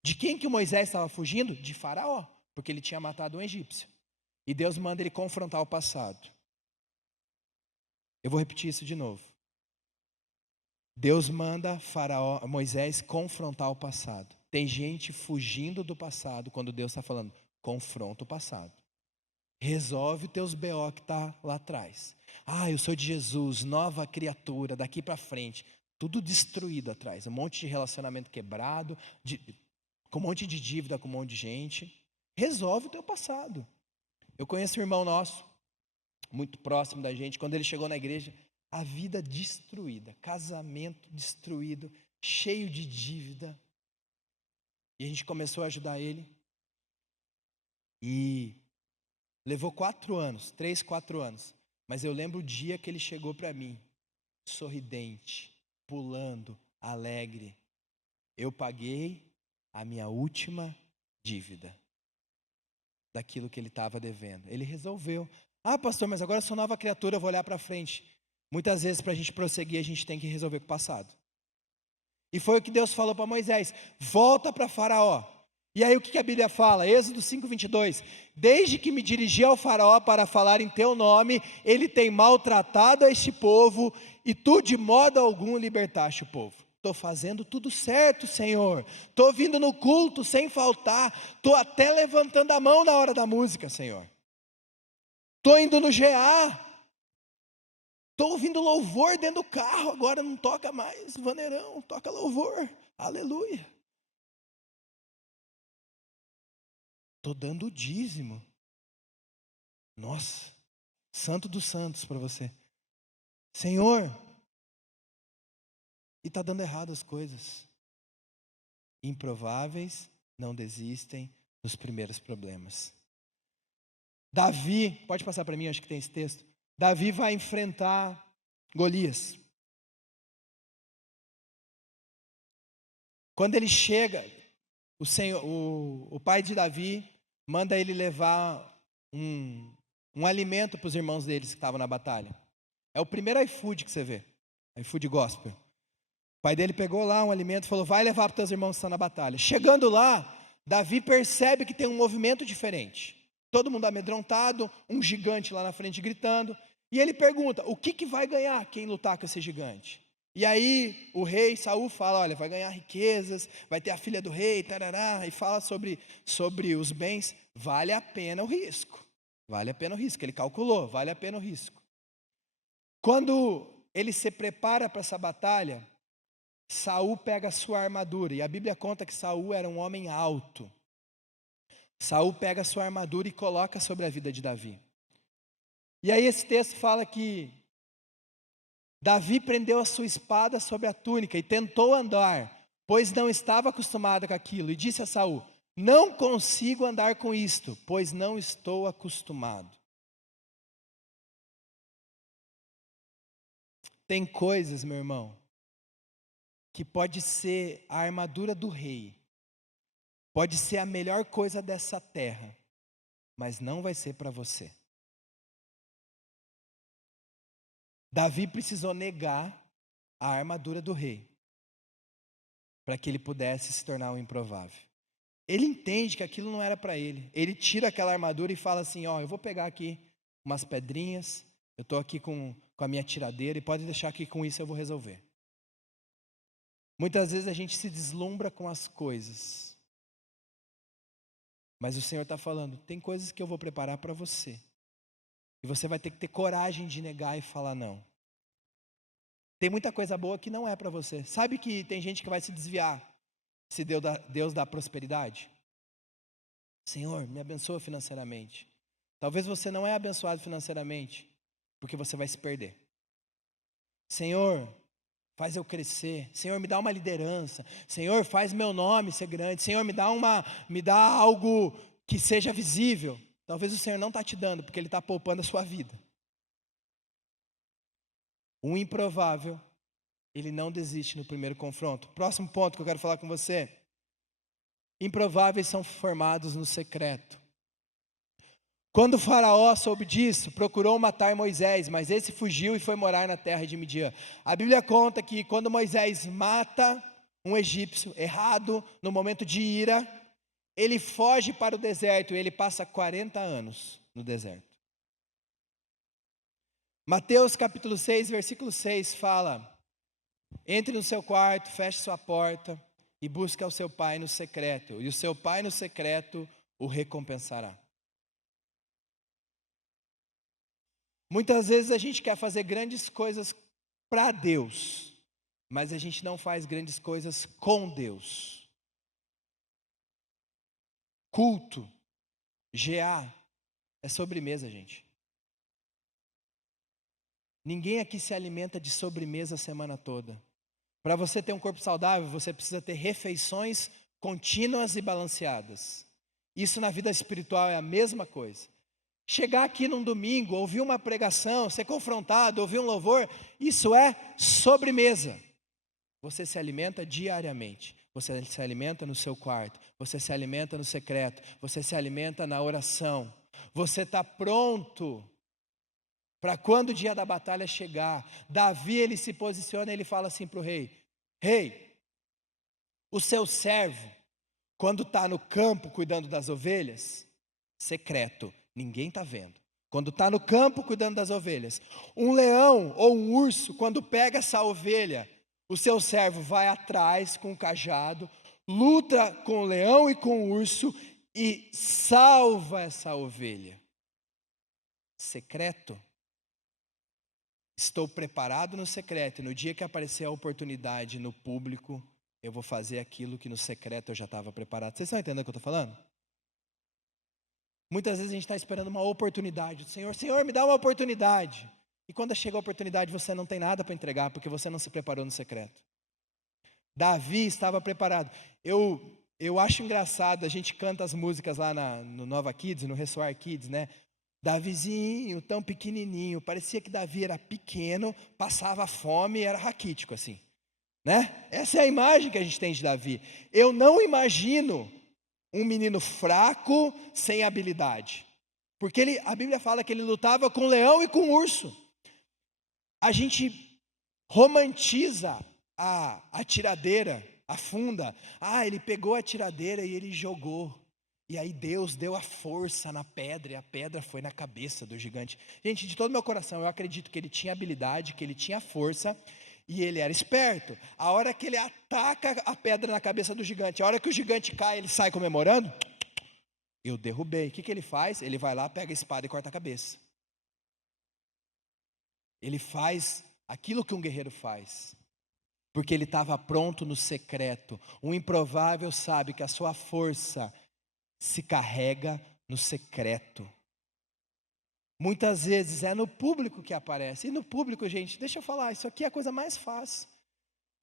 De quem que Moisés estava fugindo? De Faraó, porque ele tinha matado um egípcio. E Deus manda ele confrontar o passado. Eu vou repetir isso de novo. Deus manda Moisés confrontar o passado. Tem gente fugindo do passado quando Deus está falando, confronta o passado. Resolve teus BO que está lá atrás. Eu sou de Jesus, nova criatura, daqui para frente. Tudo destruído atrás, um monte de relacionamento quebrado, com um monte de dívida com um monte de gente. Resolve o teu passado. Eu conheço um irmão nosso, muito próximo da gente, quando ele chegou na igreja, a vida destruída, casamento destruído, cheio de dívida. E a gente começou a ajudar ele. E levou 4 anos, 3, 4 anos. Mas eu lembro o dia que ele chegou para mim, sorridente, pulando, alegre. Eu paguei a minha última dívida daquilo que ele estava devendo. Ele resolveu. Pastor, mas agora eu sou nova criatura, eu vou olhar para frente. Muitas vezes para a gente prosseguir, a gente tem que resolver com o passado. E foi o que Deus falou para Moisés, volta para Faraó. E aí o que a Bíblia fala? Êxodo 5:22, desde que me dirigi ao Faraó para falar em teu nome, ele tem maltratado a este povo, e tu de modo algum libertaste o povo. Estou fazendo tudo certo, Senhor, estou vindo no culto sem faltar, estou até levantando a mão na hora da música, Senhor. Estou indo no GA, estou ouvindo louvor dentro do carro, agora não toca mais vaneirão, toca louvor, aleluia. Estou dando o dízimo. Nossa, santo dos santos para você. Senhor, e está dando errado as coisas. Improváveis não desistem dos primeiros problemas. Davi, pode passar para mim, acho que tem esse texto. Davi vai enfrentar Golias. Quando ele chega, o pai de Davi manda ele levar um alimento para os irmãos deles que estavam na batalha. É o primeiro iFood que você vê, iFood Gospel. O pai dele pegou lá um alimento e falou, vai levar para os teus irmãos que estão na batalha. Chegando lá, Davi percebe que tem um movimento diferente. Todo mundo amedrontado, um gigante lá na frente gritando. E ele pergunta, o que vai ganhar quem lutar com esse gigante? E aí o rei Saul fala, olha, vai ganhar riquezas, vai ter a filha do rei, tarará, e fala sobre os bens. Vale a pena o risco. Vale a pena o risco. Ele calculou, vale a pena o risco. Quando ele se prepara para essa batalha, Saul pega a sua armadura, e a Bíblia conta que Saul era um homem alto. Saul pega a sua armadura e coloca sobre a vida de Davi. E aí esse texto fala que Davi prendeu a sua espada sobre a túnica e tentou andar, pois não estava acostumado com aquilo, e disse a Saul, não consigo andar com isto, pois não estou acostumado. Tem coisas, meu irmão, que pode ser a armadura do rei, pode ser a melhor coisa dessa terra, mas não vai ser para você. Davi precisou negar a armadura do rei, para que ele pudesse se tornar um improvável. Ele entende que aquilo não era para ele. Ele tira aquela armadura e fala assim, eu vou pegar aqui umas pedrinhas, eu estou aqui com a minha tiradeira, e pode deixar que com isso eu vou resolver. Muitas vezes a gente se deslumbra com as coisas, mas o Senhor está falando, tem coisas que eu vou preparar para você, e você vai ter que ter coragem de negar e falar não. Tem muita coisa boa que não é para você. Sabe que tem gente que vai se desviar se Deus dá prosperidade? Senhor, me abençoa financeiramente. Talvez você não é abençoado financeiramente, porque você vai se perder. Senhor, faz eu crescer. Senhor, me dá uma liderança. Senhor, faz meu nome ser grande. Senhor, me dá algo que seja visível. Talvez o Senhor não está te dando, porque Ele está poupando a sua vida. Um improvável, ele não desiste no primeiro confronto. Próximo ponto que eu quero falar com você. Improváveis são formados no secreto. Quando o faraó soube disso, procurou matar Moisés, mas esse fugiu e foi morar na terra de Midian. A Bíblia conta que quando Moisés mata um egípcio errado, no momento de ira, ele foge para o deserto e ele passa 40 anos no deserto. Mateus capítulo 6, versículo 6 fala Entre no seu quarto, feche sua porta e busque ao seu pai no secreto, e o seu pai no secreto o recompensará. Muitas vezes a gente quer fazer grandes coisas para Deus, mas a gente não faz grandes coisas com Deus. Culto, GA, é sobremesa, gente. Ninguém aqui se alimenta de sobremesa a semana toda. Para você ter um corpo saudável, você precisa ter refeições contínuas e balanceadas. Isso na vida espiritual é a mesma coisa. Chegar aqui num domingo, ouvir uma pregação, ser confrontado, ouvir um louvor, isso é sobremesa. Você se alimenta diariamente. Você se alimenta no seu quarto. Você se alimenta no secreto. Você se alimenta na oração. Você está pronto para quando o dia da batalha chegar. Davi, ele se posiciona e ele fala assim para o rei: Rei, o seu servo, quando está no campo cuidando das ovelhas, secreto, ninguém está vendo. Quando está no campo cuidando das ovelhas, um leão ou um urso, quando pega essa ovelha, o seu servo vai atrás com o cajado, luta com o leão e com o urso e salva essa ovelha. Secreto. Estou preparado no secreto, e no dia que aparecer a oportunidade no público, eu vou fazer aquilo que no secreto eu já estava preparado. Vocês estão entendendo o que eu estou falando? Muitas vezes a gente está esperando uma oportunidade do Senhor. Senhor, me dá uma oportunidade. E quando chega a oportunidade, você não tem nada para entregar, porque você não se preparou no secreto. Davi estava preparado. Eu acho engraçado, a gente canta as músicas lá no Nova Kids, no Ressoar Kids, né? Davizinho, tão pequenininho, parecia que Davi era pequeno, passava fome e era raquítico assim, né? Essa é a imagem que a gente tem de Davi. Eu não imagino um menino fraco, sem habilidade, porque a Bíblia fala que ele lutava com leão e com urso. A gente romantiza a tiradeira, a funda. Ele pegou a tiradeira e ele jogou. E aí Deus deu a força na pedra, e a pedra foi na cabeça do gigante. Gente, de todo meu coração, eu acredito que ele tinha habilidade, que ele tinha força, e ele era esperto. A hora que ele ataca a pedra na cabeça do gigante, a hora que o gigante cai, ele sai comemorando. Eu derrubei. O que ele faz? Ele vai lá, pega a espada e corta a cabeça. Ele faz aquilo que um guerreiro faz, porque ele estava pronto no secreto. O improvável sabe que a sua força se carrega no secreto. Muitas vezes é no público que aparece. E no público, gente, deixa eu falar, isso aqui é a coisa mais fácil.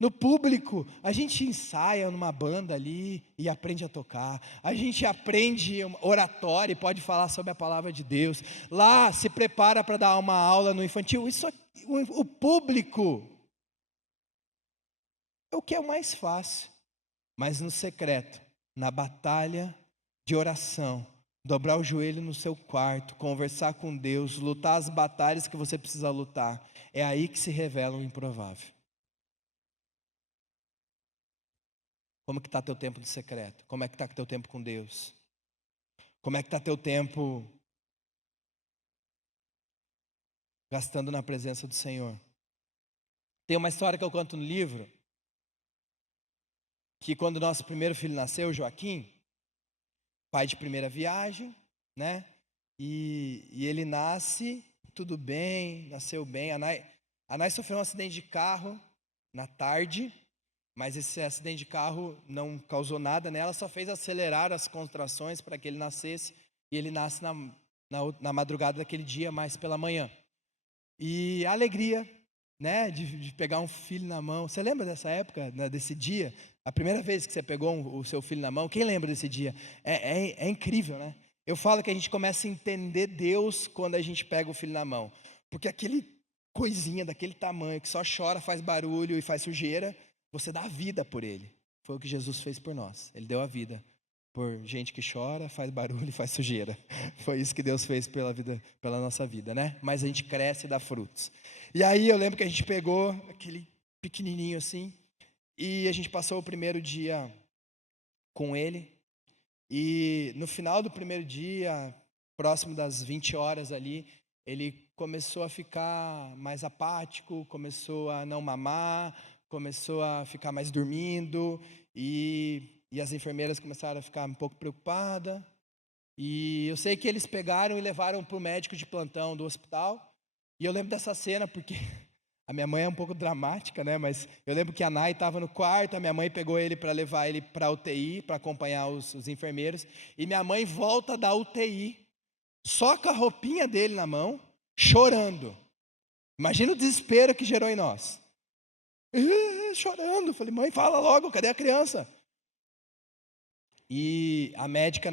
No público, a gente ensaia numa banda ali e aprende a tocar. A gente aprende oratória e pode falar sobre a palavra de Deus. Lá se prepara para dar uma aula no infantil. Isso aqui, o público é o que é o mais fácil. Mas no secreto, na batalha de oração, dobrar o joelho no seu quarto, conversar com Deus, lutar as batalhas que você precisa lutar, é aí que se revela o improvável. Como que está teu tempo de secreto? Como é que está teu tempo com Deus? Como é que está teu tempo gastando na presença do Senhor? Tem uma história que eu conto no livro, que quando nosso primeiro filho nasceu, Joaquim, pai de primeira viagem, né? E ele nasce, tudo bem, nasceu bem. A Nai sofreu um acidente de carro na tarde, mas esse acidente de carro não causou nada nela, só fez acelerar as contrações para que ele nascesse, e ele nasce na madrugada daquele dia, mais pela manhã. E a alegria, né, de pegar um filho na mão. Você lembra dessa época, né, desse dia? A primeira vez que você pegou o seu filho na mão, quem lembra desse dia? É incrível, né? Eu falo que a gente começa a entender Deus quando a gente pega o filho na mão, porque aquele coisinha daquele tamanho, que só chora, faz barulho e faz sujeira, você dá a vida por ele. Foi o que Jesus fez por nós. Ele deu a vida por gente que chora, faz barulho e faz sujeira. Foi isso que Deus fez pela nossa vida, né? Mas a gente cresce e dá frutos. E aí eu lembro que a gente pegou aquele pequenininho assim, e a gente passou o primeiro dia com ele. E no final do primeiro dia, próximo das 20 horas ali, ele começou a ficar mais apático, começou a não mamar, começou a ficar mais dormindo, e as enfermeiras começaram a ficar um pouco preocupadas. E eu sei que eles pegaram e levaram para o médico de plantão do hospital. E eu lembro dessa cena porque a minha mãe é um pouco dramática, né? Mas eu lembro que a Nai estava no quarto, a minha mãe pegou ele para levar ele para a UTI, para acompanhar os enfermeiros. E minha mãe volta da UTI, só com a roupinha dele na mão, chorando. Imagina o desespero que gerou em nós. Chorando. Falei, mãe, fala logo, cadê a criança? E a médica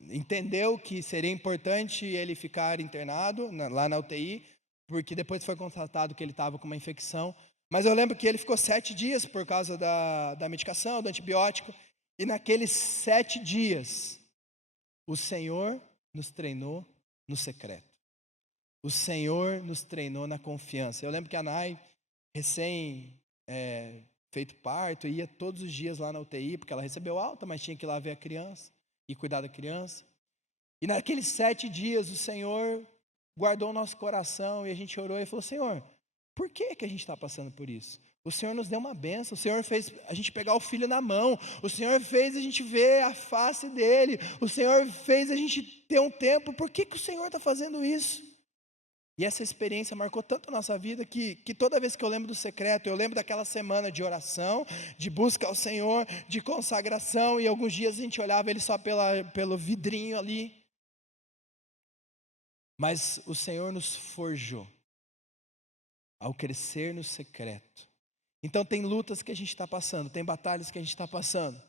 entendeu que seria importante ele ficar internado lá na UTI, porque depois foi constatado que ele estava com uma infecção. Mas eu lembro que ele ficou 7 dias por causa da medicação, do antibiótico. E naqueles 7 dias, o Senhor nos treinou no secreto. O Senhor nos treinou na confiança. Eu lembro que a Nai, feito parto, ia todos os dias lá na UTI, porque ela recebeu alta, mas tinha que ir lá ver a criança e cuidar da criança. E naqueles 7 dias o Senhor guardou o nosso coração e a gente orou e falou, Senhor, por que a gente está passando por isso? O Senhor nos deu uma bênção, o Senhor fez a gente pegar o filho na mão, o Senhor fez a gente ver a face dele, o Senhor fez a gente ter um tempo, por que o Senhor está fazendo isso? E essa experiência marcou tanto a nossa vida que toda vez que eu lembro do secreto, eu lembro daquela semana de oração, de busca ao Senhor, de consagração, e alguns dias a gente olhava ele só pelo vidrinho ali. Mas o Senhor nos forjou ao crescer no secreto. Então tem lutas que a gente está passando, tem batalhas que a gente está passando,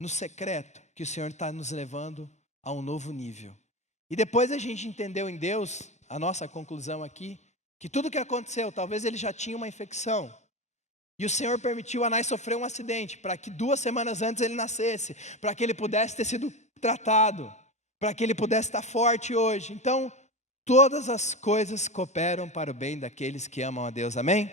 no secreto, que o Senhor está nos levando a um novo nível. E depois a gente entendeu em Deus, a nossa conclusão aqui, que tudo que aconteceu, talvez ele já tinha uma infecção, e o Senhor permitiu a Nai sofrer um acidente, para que 2 semanas antes ele nascesse, para que ele pudesse ter sido tratado, para que ele pudesse estar forte hoje. Então, todas as coisas cooperam para o bem daqueles que amam a Deus, amém?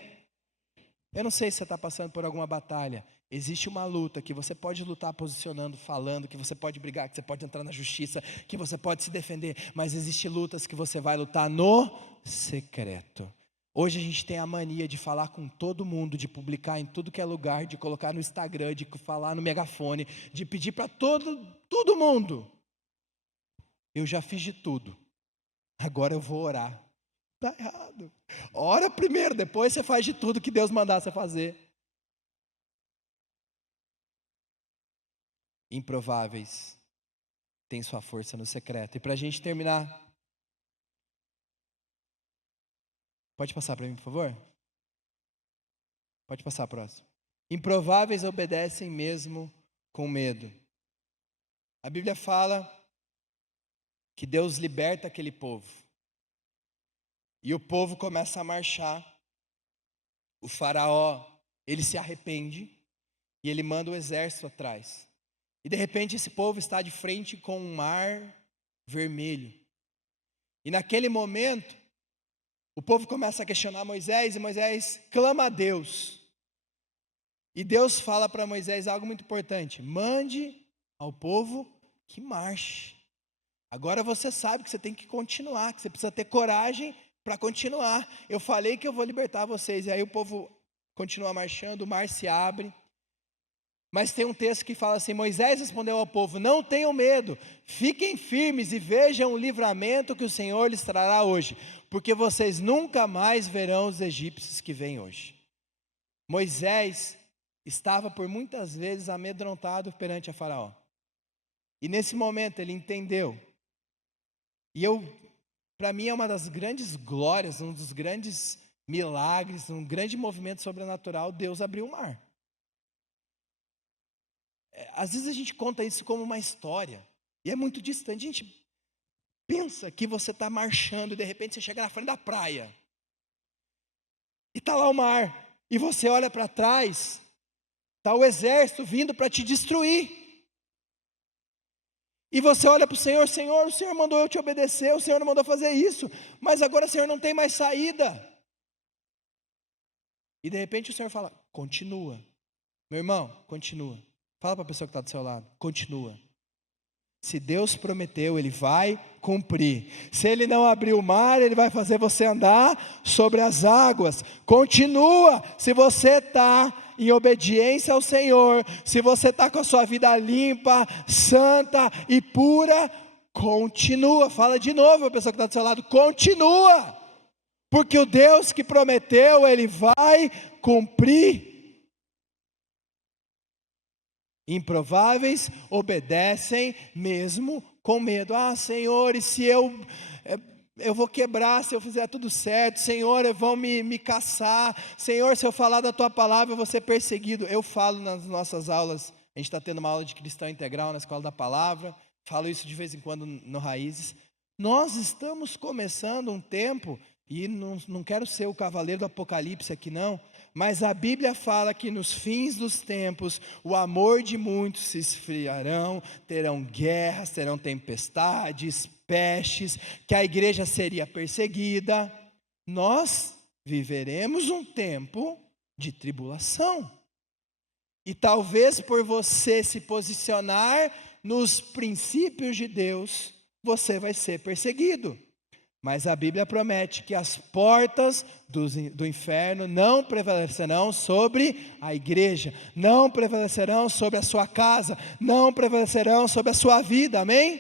Eu não sei se você está passando por alguma batalha. Existe uma luta que você pode lutar posicionando, falando, que você pode brigar, que você pode entrar na justiça, que você pode se defender, mas existem lutas que você vai lutar no secreto. Hoje a gente tem a mania de falar com todo mundo, de publicar em tudo que é lugar, de colocar no Instagram, de falar no megafone, de pedir para todo mundo. Eu já fiz de tudo, agora eu vou orar. Está errado. Ora primeiro, depois você faz de tudo que Deus mandar você fazer. Improváveis têm sua força no secreto. E para a gente terminar, pode passar para mim, por favor? Pode passar, próximo. Improváveis obedecem mesmo com medo. A Bíblia fala que Deus liberta aquele povo. E o povo começa a marchar. O faraó, ele se arrepende e ele manda o exército atrás. E de repente esse povo está de frente com um mar vermelho. E naquele momento, o povo começa a questionar Moisés, e Moisés clama a Deus. E Deus fala para Moisés algo muito importante: mande ao povo que marche. Agora você sabe que você tem que continuar, que você precisa ter coragem para continuar. Eu falei que eu vou libertar vocês. E aí o povo continua marchando, o mar se abre. Mas tem um texto que fala assim: Moisés respondeu ao povo: não tenham medo, fiquem firmes e vejam o livramento que o Senhor lhes trará hoje, porque vocês nunca mais verão os egípcios que vêm hoje. Moisés estava por muitas vezes amedrontado perante a Faraó. E nesse momento ele entendeu. E para mim é uma das grandes glórias, um dos grandes milagres, um grande movimento sobrenatural, Deus abriu o mar. Às vezes a gente conta isso como uma história, e é muito distante. A gente pensa que você está marchando e de repente você chega na frente da praia, e está lá o mar, e você olha para trás, está o exército vindo para te destruir. E você olha para o Senhor: Senhor, o Senhor mandou eu te obedecer, o Senhor não mandou fazer isso, mas agora o Senhor não tem mais saída. E de repente o Senhor fala: continua. Meu irmão, continua. Fala para a pessoa que está do seu lado: continua. Se Deus prometeu, Ele vai cumprir. Se Ele não abrir o mar, Ele vai fazer você andar sobre as águas. Continua. Se você está em obediência ao Senhor, se você está com a sua vida limpa, santa e pura, continua. Fala de novo a pessoa que está do seu lado, continua. Porque o Deus que prometeu, Ele vai cumprir. Improváveis obedecem mesmo com medo. Senhor, e se eu vou quebrar, se eu fizer tudo certo, Senhor, vão me caçar, Senhor, se eu falar da Tua palavra, eu vou ser perseguido. Eu falo nas nossas aulas, a gente está tendo uma aula de cristão integral na Escola da Palavra, falo isso de vez em quando no Raízes. Nós estamos começando um tempo, e não quero ser o cavaleiro do Apocalipse aqui não, mas a Bíblia fala que nos fins dos tempos, o amor de muitos se esfriarão, terão guerras, terão tempestades, pestes, que a igreja seria perseguida. Nós viveremos um tempo de tribulação. E talvez por você se posicionar nos princípios de Deus, você vai ser perseguido. Mas a Bíblia promete que as portas do inferno não prevalecerão sobre a igreja, não prevalecerão sobre a sua casa, não prevalecerão sobre a sua vida, amém?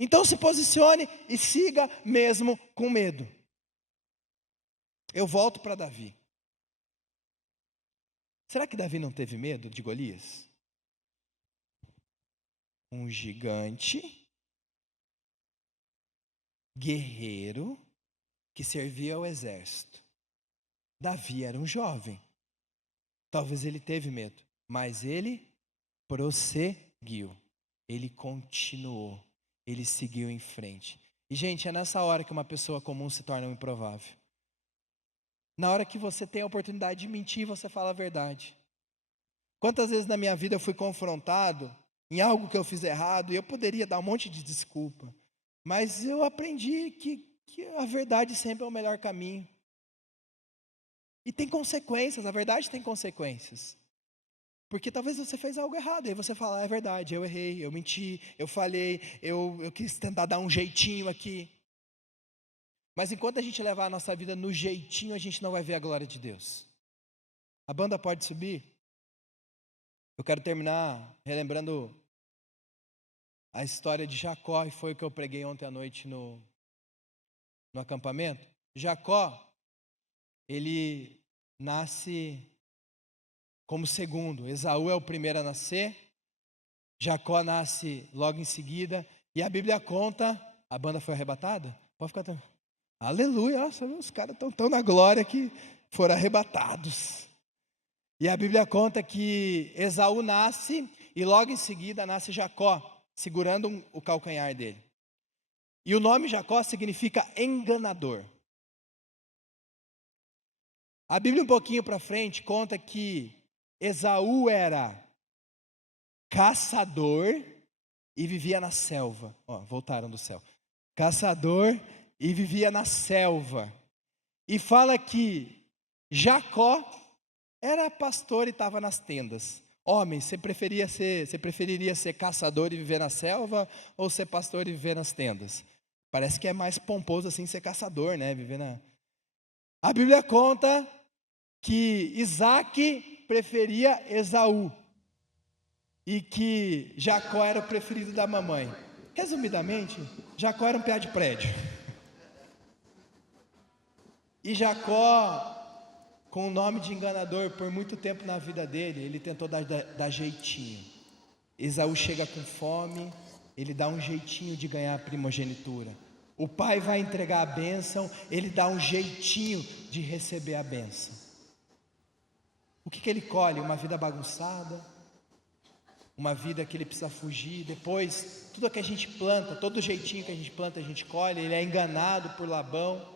Então se posicione e siga mesmo com medo. Eu volto para Davi. Será que Davi não teve medo de Golias? Um gigante guerreiro que servia ao exército. Davi era um jovem. Talvez ele teve medo, mas ele prosseguiu. Ele continuou. Ele seguiu em frente. E gente, é nessa hora que uma pessoa comum se torna um improvável. Na hora que você tem a oportunidade de mentir, você fala a verdade. Quantas vezes na minha vida eu fui confrontado em algo que eu fiz errado e eu poderia dar um monte de desculpa. Mas eu aprendi que a verdade sempre é o melhor caminho. E tem consequências, a verdade tem consequências. Porque talvez você fez algo errado, aí você fala, é verdade, eu errei, eu menti, eu falhei, eu quis tentar dar um jeitinho aqui. Mas enquanto a gente levar a nossa vida no jeitinho, a gente não vai ver a glória de Deus. A banda pode subir? Eu quero terminar relembrando a história de Jacó, e foi o que eu preguei ontem à noite no acampamento. Jacó, ele nasce como segundo. Esaú é o primeiro a nascer. Jacó nasce logo em seguida. E a Bíblia conta, a banda foi arrebatada? Pode ficar. Aleluia, nossa, os caras estão tão na glória que foram arrebatados. E a Bíblia conta que Esaú nasce e logo em seguida nasce Jacó, segurando o calcanhar dele. E o nome Jacó significa enganador. A Bíblia um pouquinho para frente conta que Esaú era caçador e vivia na selva. Voltaram do céu. Caçador e vivia na selva. E fala que Jacó era pastor e estava nas tendas. Homem, você preferiria ser caçador e viver na selva ou ser pastor e viver nas tendas? Parece que é mais pomposo assim ser caçador, né? A Bíblia conta que Isaac preferia Esaú e que Jacó era o preferido da mamãe. Resumidamente, Jacó era um piá de prédio. E Jacó, com o nome de enganador, por muito tempo na vida dele, ele tentou dar jeitinho. Esaú chega com fome, ele dá um jeitinho de ganhar a primogenitura. O pai vai entregar a bênção, ele dá um jeitinho de receber a bênção. O que ele colhe? Uma vida bagunçada, uma vida que ele precisa fugir. Depois, tudo que a gente planta, todo jeitinho que a gente planta, a gente colhe. Ele é enganado por Labão.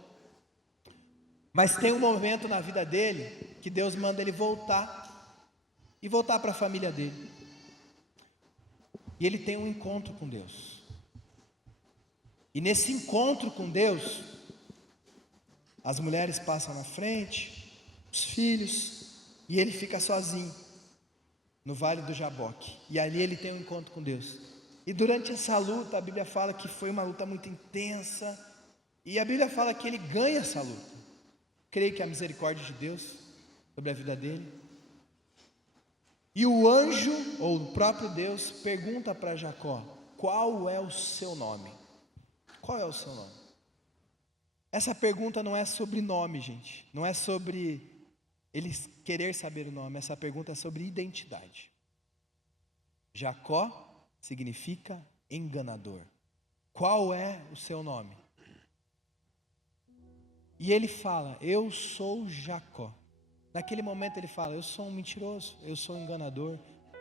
Mas tem um momento na vida dele que Deus manda ele voltar e voltar para a família dele. E ele tem um encontro com Deus. E nesse encontro com Deus, as mulheres passam na frente, os filhos, e ele fica sozinho no Vale do Jaboque. E ali ele tem um encontro com Deus. E durante essa luta, a Bíblia fala que foi uma luta muito intensa, e a Bíblia fala que ele ganha essa luta. Creio que é a misericórdia de Deus sobre a vida dele. E o anjo, ou o próprio Deus, pergunta para Jacó: qual é o seu nome? Qual é o seu nome? Essa pergunta não é sobre nome, gente. Não é sobre ele querer saber o nome. Essa pergunta é sobre identidade. Jacó significa enganador. Qual é o seu nome? E ele fala: eu sou Jacó. Naquele momento ele fala: eu sou um mentiroso, eu sou um enganador.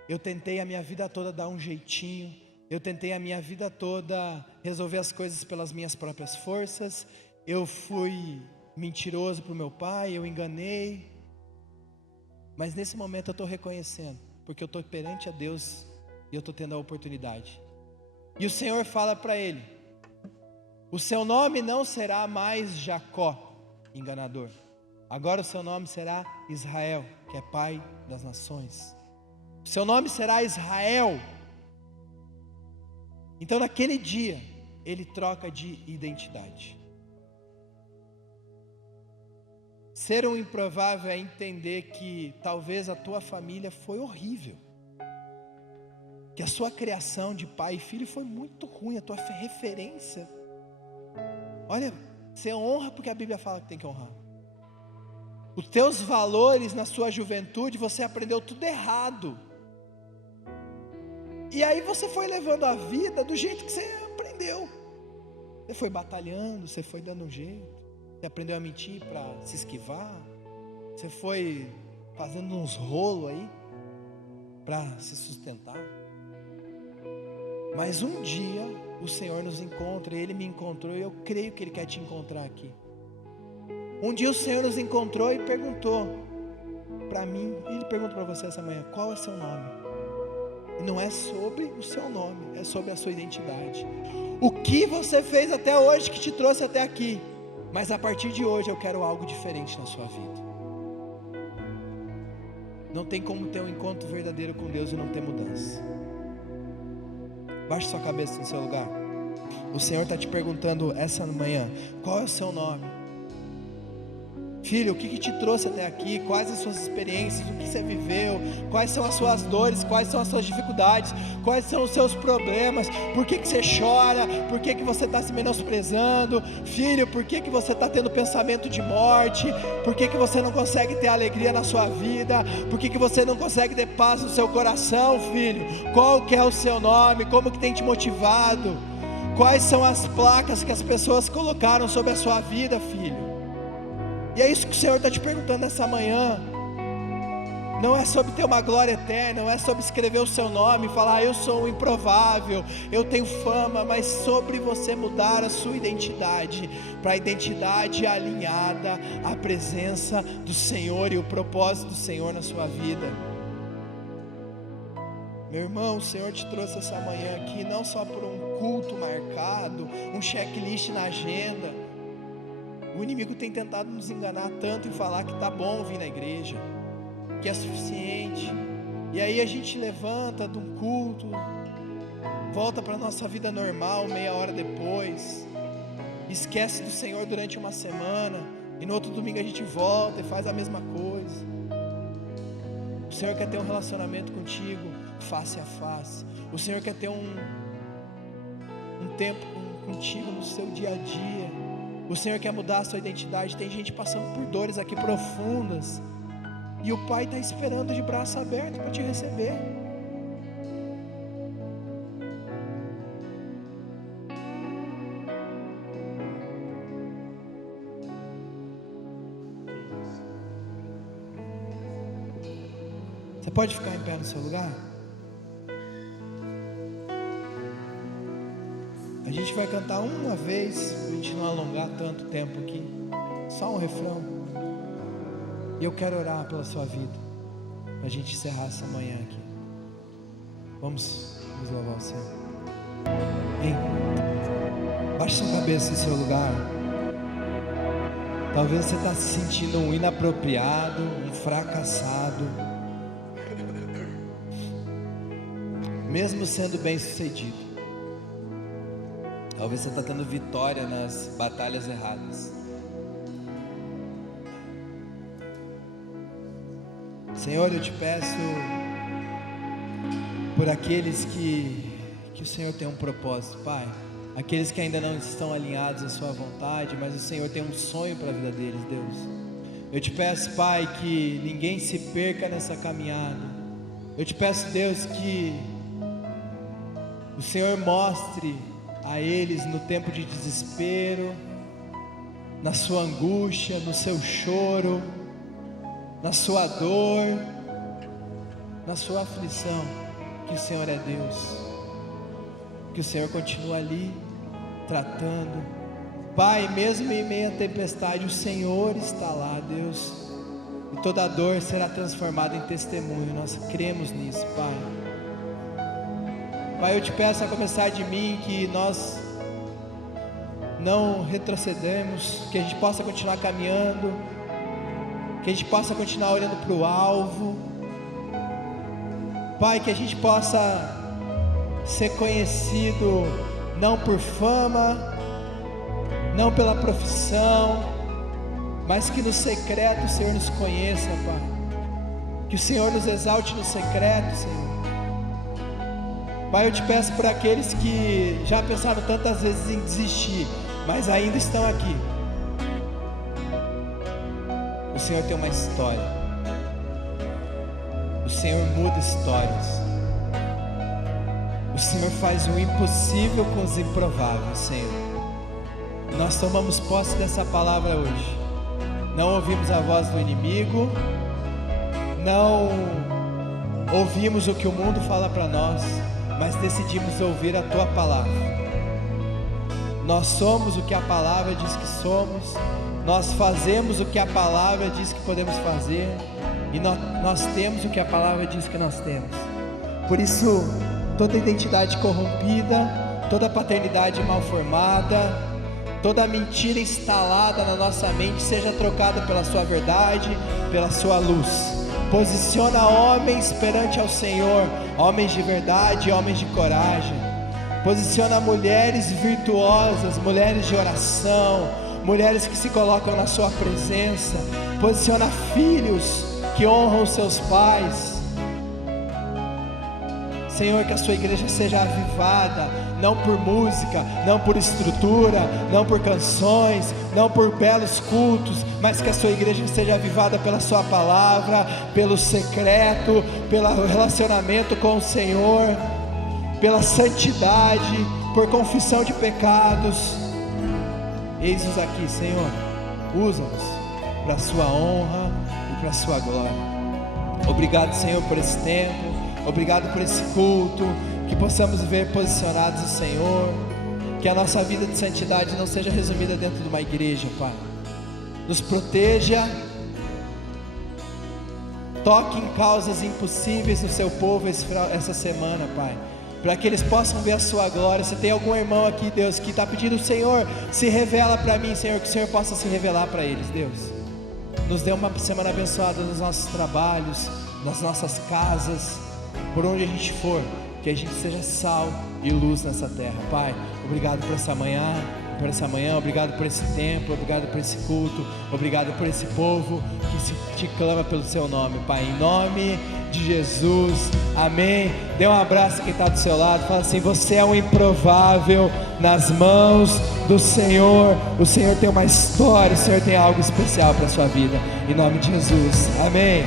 Eu tentei a minha vida toda dar um jeitinho. Eu tentei a minha vida toda resolver as coisas pelas minhas próprias forças. Eu fui mentiroso para o meu pai, eu enganei. Mas nesse momento eu estou reconhecendo, porque eu estou perante a Deus e eu estou tendo a oportunidade. E o Senhor fala para ele: o seu nome não será mais Jacó, enganador. Agora o seu nome será Israel, que é pai das nações. O seu nome será Israel. Então naquele dia, ele troca de identidade. Ser um improvável é entender que talvez a tua família foi horrível, que a sua criação de pai e filho foi muito ruim, a tua referência. Olha, você honra porque a Bíblia fala que tem que honrar. Os teus valores na sua juventude, você aprendeu tudo errado. E aí você foi levando a vida do jeito que você aprendeu. Você foi batalhando, você foi dando um jeito. Você aprendeu a mentir para se esquivar. Você foi fazendo uns rolos aí para se sustentar. Mas um dia o Senhor nos encontra, Ele me encontrou, e eu creio que Ele quer te encontrar aqui. Um dia o Senhor nos encontrou e perguntou para mim, e Ele pergunta para você essa manhã: qual é o seu nome? E não é sobre o seu nome, é sobre a sua identidade. O que você fez até hoje que te trouxe até aqui? Mas a partir de hoje eu quero algo diferente na sua vida. Não tem como ter um encontro verdadeiro com Deus e não ter mudança. Baixe sua cabeça no seu lugar. O Senhor está te perguntando essa manhã: qual é o seu nome? Filho, o que te trouxe até aqui? Quais as suas experiências? O que você viveu? Quais são as suas dores? Quais são as suas dificuldades? Quais são os seus problemas? Por que você chora? Por que você está se menosprezando? Filho, por que você está tendo pensamento de morte? Por que você não consegue ter alegria na sua vida? Por que você não consegue ter paz no seu coração, filho? Qual que é o seu nome? Como que tem te motivado? Quais são as placas que as pessoas colocaram sobre a sua vida, filho? E é isso que o Senhor está te perguntando essa manhã. Não é sobre ter uma glória eterna, não é sobre escrever o seu nome e falar: eu sou um improvável, eu tenho fama, mas sobre você mudar a sua identidade, para a identidade alinhada à presença do Senhor e o propósito do Senhor na sua vida. Meu irmão, o Senhor te trouxe essa manhã aqui, não só por um culto marcado, um checklist na agenda. O inimigo tem tentado nos enganar tanto e falar que está bom vir na igreja, que é suficiente. E aí a gente levanta de um culto, volta para a nossa vida normal meia hora depois, esquece do Senhor durante uma semana, e no outro domingo a gente volta e faz a mesma coisa. O Senhor quer ter um relacionamento contigo face a face. O Senhor quer ter um tempo contigo no seu dia a dia. O Senhor quer mudar a sua identidade. Tem gente passando por dores aqui profundas, e o Pai está esperando de braço aberto para te receber. Você pode ficar em pé no seu lugar? A gente vai cantar uma vez, para a gente não alongar tanto tempo aqui, só um refrão. E eu quero orar pela sua vida, para a gente encerrar essa manhã aqui. Vamos louvar o Senhor. Hein? Baixe sua cabeça em seu lugar. Talvez você está se sentindo um inapropriado, um fracassado, mesmo sendo bem sucedido. Talvez você está tendo vitória nas batalhas erradas. Senhor, eu te peço por aqueles que o Senhor tem um propósito, Pai. Aqueles que ainda não estão alinhados à sua vontade, mas o Senhor tem um sonho para a vida deles, Deus. Eu te peço, Pai, que ninguém se perca nessa caminhada. Eu te peço, Deus, que o Senhor mostre a eles no tempo de desespero, na sua angústia, no seu choro, na sua dor, na sua aflição, que o Senhor é Deus, que o Senhor continua ali, tratando. Pai, mesmo em meio à tempestade, o Senhor está lá, Deus, e toda dor será transformada em testemunho. Nós cremos nisso, Pai. Pai, eu te peço, a começar de mim, que nós não retrocedemos, que a gente possa continuar caminhando, que a gente possa continuar olhando para o alvo, Pai, que a gente possa ser conhecido não por fama, não pela profissão, mas que no secreto o Senhor nos conheça, Pai, que o Senhor nos exalte no secreto, Senhor. Pai, eu te peço por aqueles que já pensaram tantas vezes em desistir, mas ainda estão aqui. O Senhor tem uma história, o Senhor muda histórias, o Senhor faz o impossível com os improváveis, Senhor. Nós tomamos posse dessa palavra hoje. Não ouvimos a voz do inimigo, não ouvimos o que o mundo fala para nós, mas decidimos ouvir a Tua palavra. Nós somos o que a palavra diz que somos, nós fazemos o que a palavra diz que podemos fazer, e nós temos o que a palavra diz que nós temos. Por isso, toda identidade corrompida, toda paternidade mal formada, toda mentira instalada na nossa mente seja trocada pela sua verdade, pela sua luz. Posiciona homens perante ao Senhor, homens de verdade, homens de coragem. Posiciona mulheres virtuosas, mulheres de oração, mulheres que se colocam na sua presença. Posiciona filhos que honram os seus pais. Senhor, que a sua igreja seja avivada, não por música, não por estrutura, não por canções, não por belos cultos, mas que a sua igreja seja avivada pela sua palavra, pelo secreto, pelo relacionamento com o Senhor, pela santidade, por confissão de pecados. Eis-nos aqui, Senhor, usa-nos para a sua honra e para a sua glória. Obrigado, Senhor, por esse tempo. Obrigado por esse culto, que possamos ver posicionados o Senhor, que a nossa vida de santidade não seja resumida dentro de uma igreja, Pai. Nos proteja, toque em causas impossíveis no seu povo essa semana, Pai, para que eles possam ver a sua glória. Se tem algum irmão aqui, Deus, que está pedindo, Senhor, se revela para mim, Senhor, que o Senhor possa se revelar para eles, Deus. Nos dê uma semana abençoada nos nossos trabalhos, nas nossas casas, por onde a gente for, que a gente seja sal e luz nessa terra. Pai, obrigado por essa manhã, obrigado por esse tempo, obrigado por esse culto, obrigado por esse povo que te clama pelo seu nome, Pai, em nome de Jesus, amém. Dê um abraço a quem está do seu lado, fala assim: você é um improvável nas mãos do Senhor. O Senhor tem uma história, o Senhor tem algo especial para a sua vida, em nome de Jesus, amém.